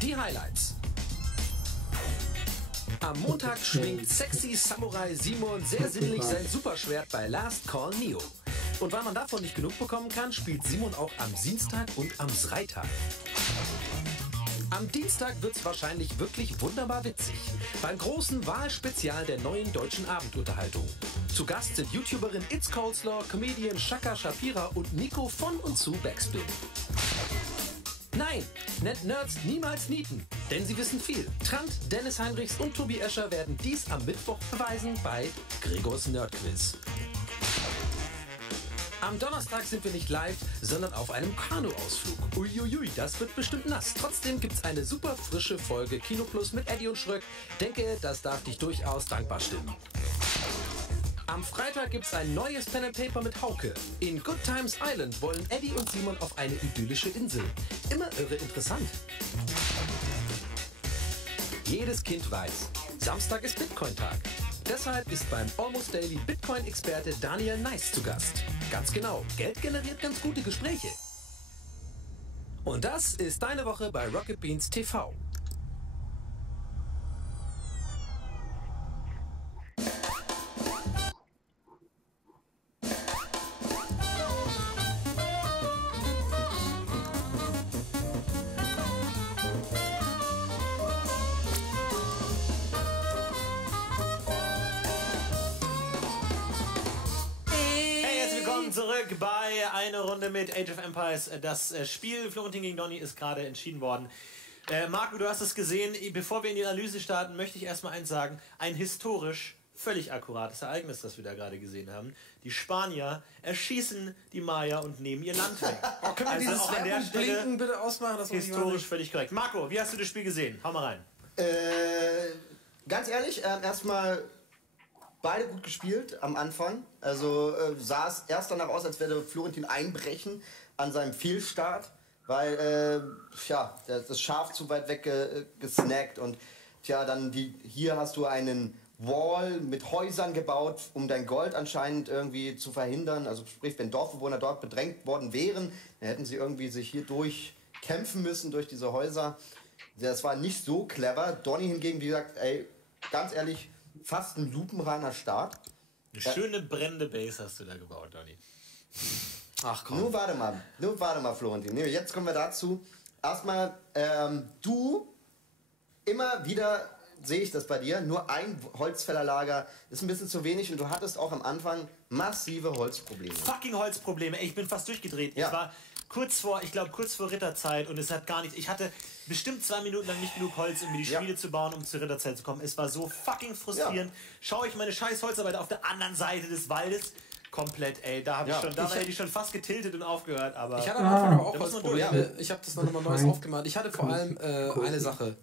Die Highlights. Am Montag schwingt sexy Samurai Simon sehr sinnlich sein Superschwert bei Last Call Neo. Und weil man davon nicht genug bekommen kann, spielt Simon auch am Dienstag und am Freitag. Am Dienstag wird's wahrscheinlich wirklich wunderbar witzig. Beim großen Wahlspezial der neuen deutschen Abendunterhaltung. Zu Gast sind YouTuberin It's Coleslaw, Comedian Shaka Shapira und Nico von und zu Backspin. Nein, nennt Nerds niemals Nieten, denn sie wissen viel. Trant, Dennis Heinrichs und Tobi Escher werden dies am Mittwoch beweisen bei Gregors Nerdquiz. Am Donnerstag sind wir nicht live, sondern auf einem Kanuausflug. Uiuiui, das wird bestimmt nass. Trotzdem gibt's eine super frische Folge Kino Plus mit Eddie und Schröck. Denke, das darf dich durchaus dankbar stimmen. Am Freitag gibt's ein neues Pen and Paper mit Hauke. In Good Times Island wollen Eddie und Simon auf eine idyllische Insel. Immer irre interessant. Jedes Kind weiß, Samstag ist Bitcoin-Tag. Deshalb ist beim Almost Daily Bitcoin-Experte Daniel Nice zu Gast. Ganz genau, Geld generiert ganz gute Gespräche. Und das ist deine Woche bei Rocket Beans TV. Zurück bei einer Runde mit Age of Empires. Das Spiel Florentin gegen Donny ist gerade entschieden worden. Marco, du hast es gesehen. Bevor wir in die Analyse starten, möchte ich erstmal eins sagen. Ein historisch völlig akkurates Ereignis, das wir da gerade gesehen haben. Die Spanier erschießen die Maya und nehmen ihr Land weg. Oh, können wir also dieses auch an der Stelle Blinken bitte ausmachen? Das historisch völlig korrekt. Marco, wie hast du das Spiel gesehen? Hau mal rein. Ganz ehrlich, erstmal beide gut gespielt am Anfang. Also sah es erst danach aus, als würde Florentin einbrechen an seinem Fehlstart, weil das Schaf zu weit weg gesnackt und dann hier hast du einen Wall mit Häusern gebaut, um dein Gold anscheinend irgendwie zu verhindern. Also sprich, wenn Dorfbewohner dort bedrängt worden wären, dann hätten sie irgendwie sich hier durchkämpfen müssen durch diese Häuser. Das war nicht so clever. Donny hingegen, wie gesagt, ganz ehrlich, fast ein lupenreiner Start. Eine schöne brennende Base hast du da gebaut, Donny. Ach komm. Nur warte mal, Florentin. Jetzt kommen wir dazu. Erstmal, du immer wieder sehe ich das bei dir. Nur ein Holzfällerlager ist ein bisschen zu wenig und du hattest auch am Anfang massive Holzprobleme. Fucking Holzprobleme. Ey, ich bin fast durchgedreht. Ja. Ich war kurz vor Ritterzeit und es hat gar nichts. Ich hatte bestimmt 2 Minuten lang nicht genug Holz, um mir die Spiele zu bauen, um zur Ritterzeit zu kommen. Es war so fucking frustrierend. Schaue ich meine scheiß Holzarbeit auf der anderen Seite des Waldes. Komplett, ey, da habe ich schon, da hätte ich schon fast getiltet und aufgehört, aber... Ich hatte am Anfang aber auch Holzprobleme. Ich habe das noch mal Neues aufgemacht. Ich hatte vor allem eine Sache.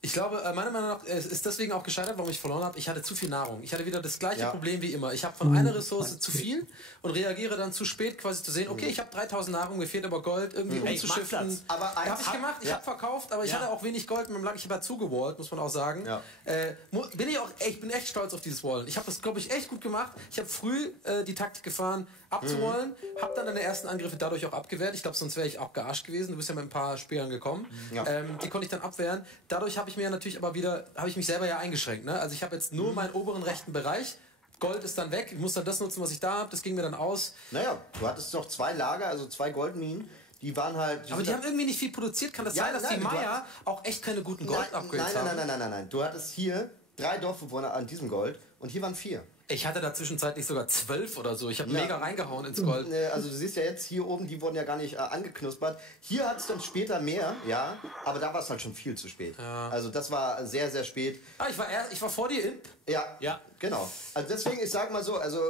Ich glaube, meiner Meinung nach ist deswegen auch gescheitert, warum ich verloren habe. Ich hatte zu viel Nahrung. Ich hatte wieder das gleiche Problem wie immer. Ich habe von einer Ressource zu viel und reagiere dann zu spät, quasi zu sehen, okay, ich habe 3000 Nahrung, mir fehlt aber Gold, irgendwie umzuschiffen. Aber habe ich gemacht, ich habe verkauft, aber ich hatte auch wenig Gold. Ich habe zugewallt, muss man auch sagen. Ja. Ich bin echt stolz auf dieses Wallen. Ich habe das, glaube ich, echt gut gemacht. Ich habe früh die Taktik gefahren, abzuwallen, habe dann deine ersten Angriffe dadurch auch abgewehrt. Ich glaube, sonst wäre ich auch gearscht gewesen. Du bist ja mit ein paar Speeren gekommen. Die konnte ich dann abwehren. Dadurch habe ich mir natürlich aber wieder, habe ich mich selber ja eingeschränkt. Ne? Also ich habe jetzt nur meinen oberen rechten Bereich. Gold ist dann weg. Ich muss dann das nutzen, was ich da habe. Das ging mir dann aus. Naja, du hattest doch 2 Lager, also 2 Goldminen. Die waren halt... Aber die haben irgendwie nicht viel produziert. Kann das sein, dass die Maya auch echt keine guten Gold-Upgrades haben? Nein. Du hattest hier 3 Dorfbewohner an diesem Gold und hier waren 4. Ich hatte da zwischenzeitlich sogar 12 oder so. Ich habe mega reingehauen ins Gold. Also du siehst ja jetzt hier oben, die wurden ja gar nicht angeknuspert. Hier hat es dann später mehr, ja, aber da war es halt schon viel zu spät. Ja. Also das war sehr, sehr spät. Ich war vor dir, Imp. Ja, genau. Also deswegen, ich sag mal so, also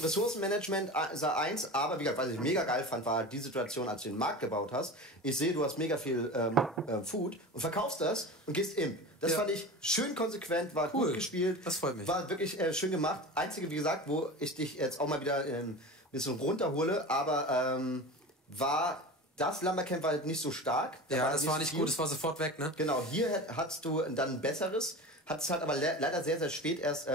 Ressourcenmanagement sah 1, aber wie gesagt, was ich mega geil fand, war die Situation, als du den Markt gebaut hast. Ich sehe, du hast mega viel Food und verkaufst das und gehst Imp. Das fand ich schön konsequent, war gut gespielt. Das freut mich. War wirklich schön gemacht. Einzige, wie gesagt, wo ich dich jetzt auch mal wieder ein bisschen runterhole, aber war das Lumbercamp war halt nicht so stark. Das war nicht gut, das war sofort weg, ne? Genau, hier hattest du dann ein besseres. Hattest halt aber leider sehr, sehr spät erst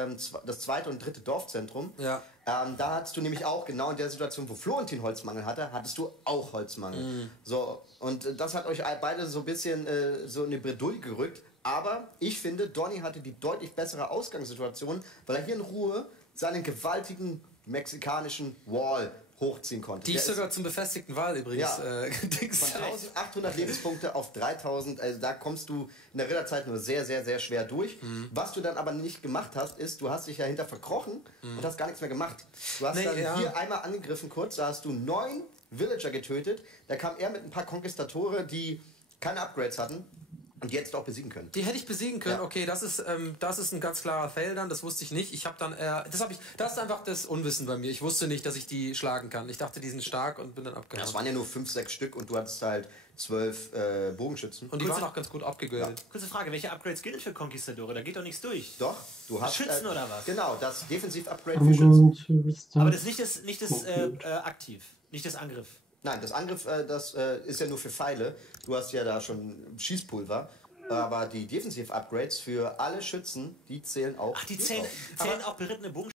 das 2. und 3. Dorfzentrum. Ja. Da hattest du nämlich auch genau in der Situation, wo Florentin Holzmangel hatte, hattest du auch Holzmangel. So, und das hat euch beide so ein bisschen so in die Bredouille gerückt. Aber ich finde, Donny hatte die deutlich bessere Ausgangssituation, weil er hier in Ruhe seinen gewaltigen mexikanischen Wall hochziehen konnte. Die ich sogar zum befestigten Wall übrigens von 1800 Lebenspunkte auf 3000, also da kommst du in der Ritterzeit nur sehr, sehr, sehr schwer durch. Was du dann aber nicht gemacht hast, ist, du hast dich ja hinter verkrochen und hast gar nichts mehr gemacht. Du hast dann hier einmal angegriffen kurz, da hast du 9 Villager getötet, da kam er mit ein paar Konquistatore, die keine Upgrades hatten. Und die hättest du auch besiegen können. Die hätte ich besiegen können, okay, das ist ein ganz klarer Fail dann, das wusste ich nicht. Ich habe dann, das ist einfach das Unwissen bei mir. Ich wusste nicht, dass ich die schlagen kann. Ich dachte, die sind stark und bin dann abgehauen. Das waren ja nur 5, 6 Stück und du hattest halt 12 Bogenschützen. Und die waren auch ganz gut abgegradet. Kurze Frage, welche Upgrades gilt für Conquistadore? Da geht doch nichts durch. Doch, du hast... Schützen oder was? Genau, das Defensiv-Upgrade für Schützen. Aber das ist nicht das Aktiv, nicht das Angriff. Nein, das Angriff, das ist ja nur für Pfeile. Du hast ja da schon Schießpulver. Aber die Defensiv-Upgrades für alle Schützen, die zählen auch. Ach, die zählen auch berittene Bogenschützen?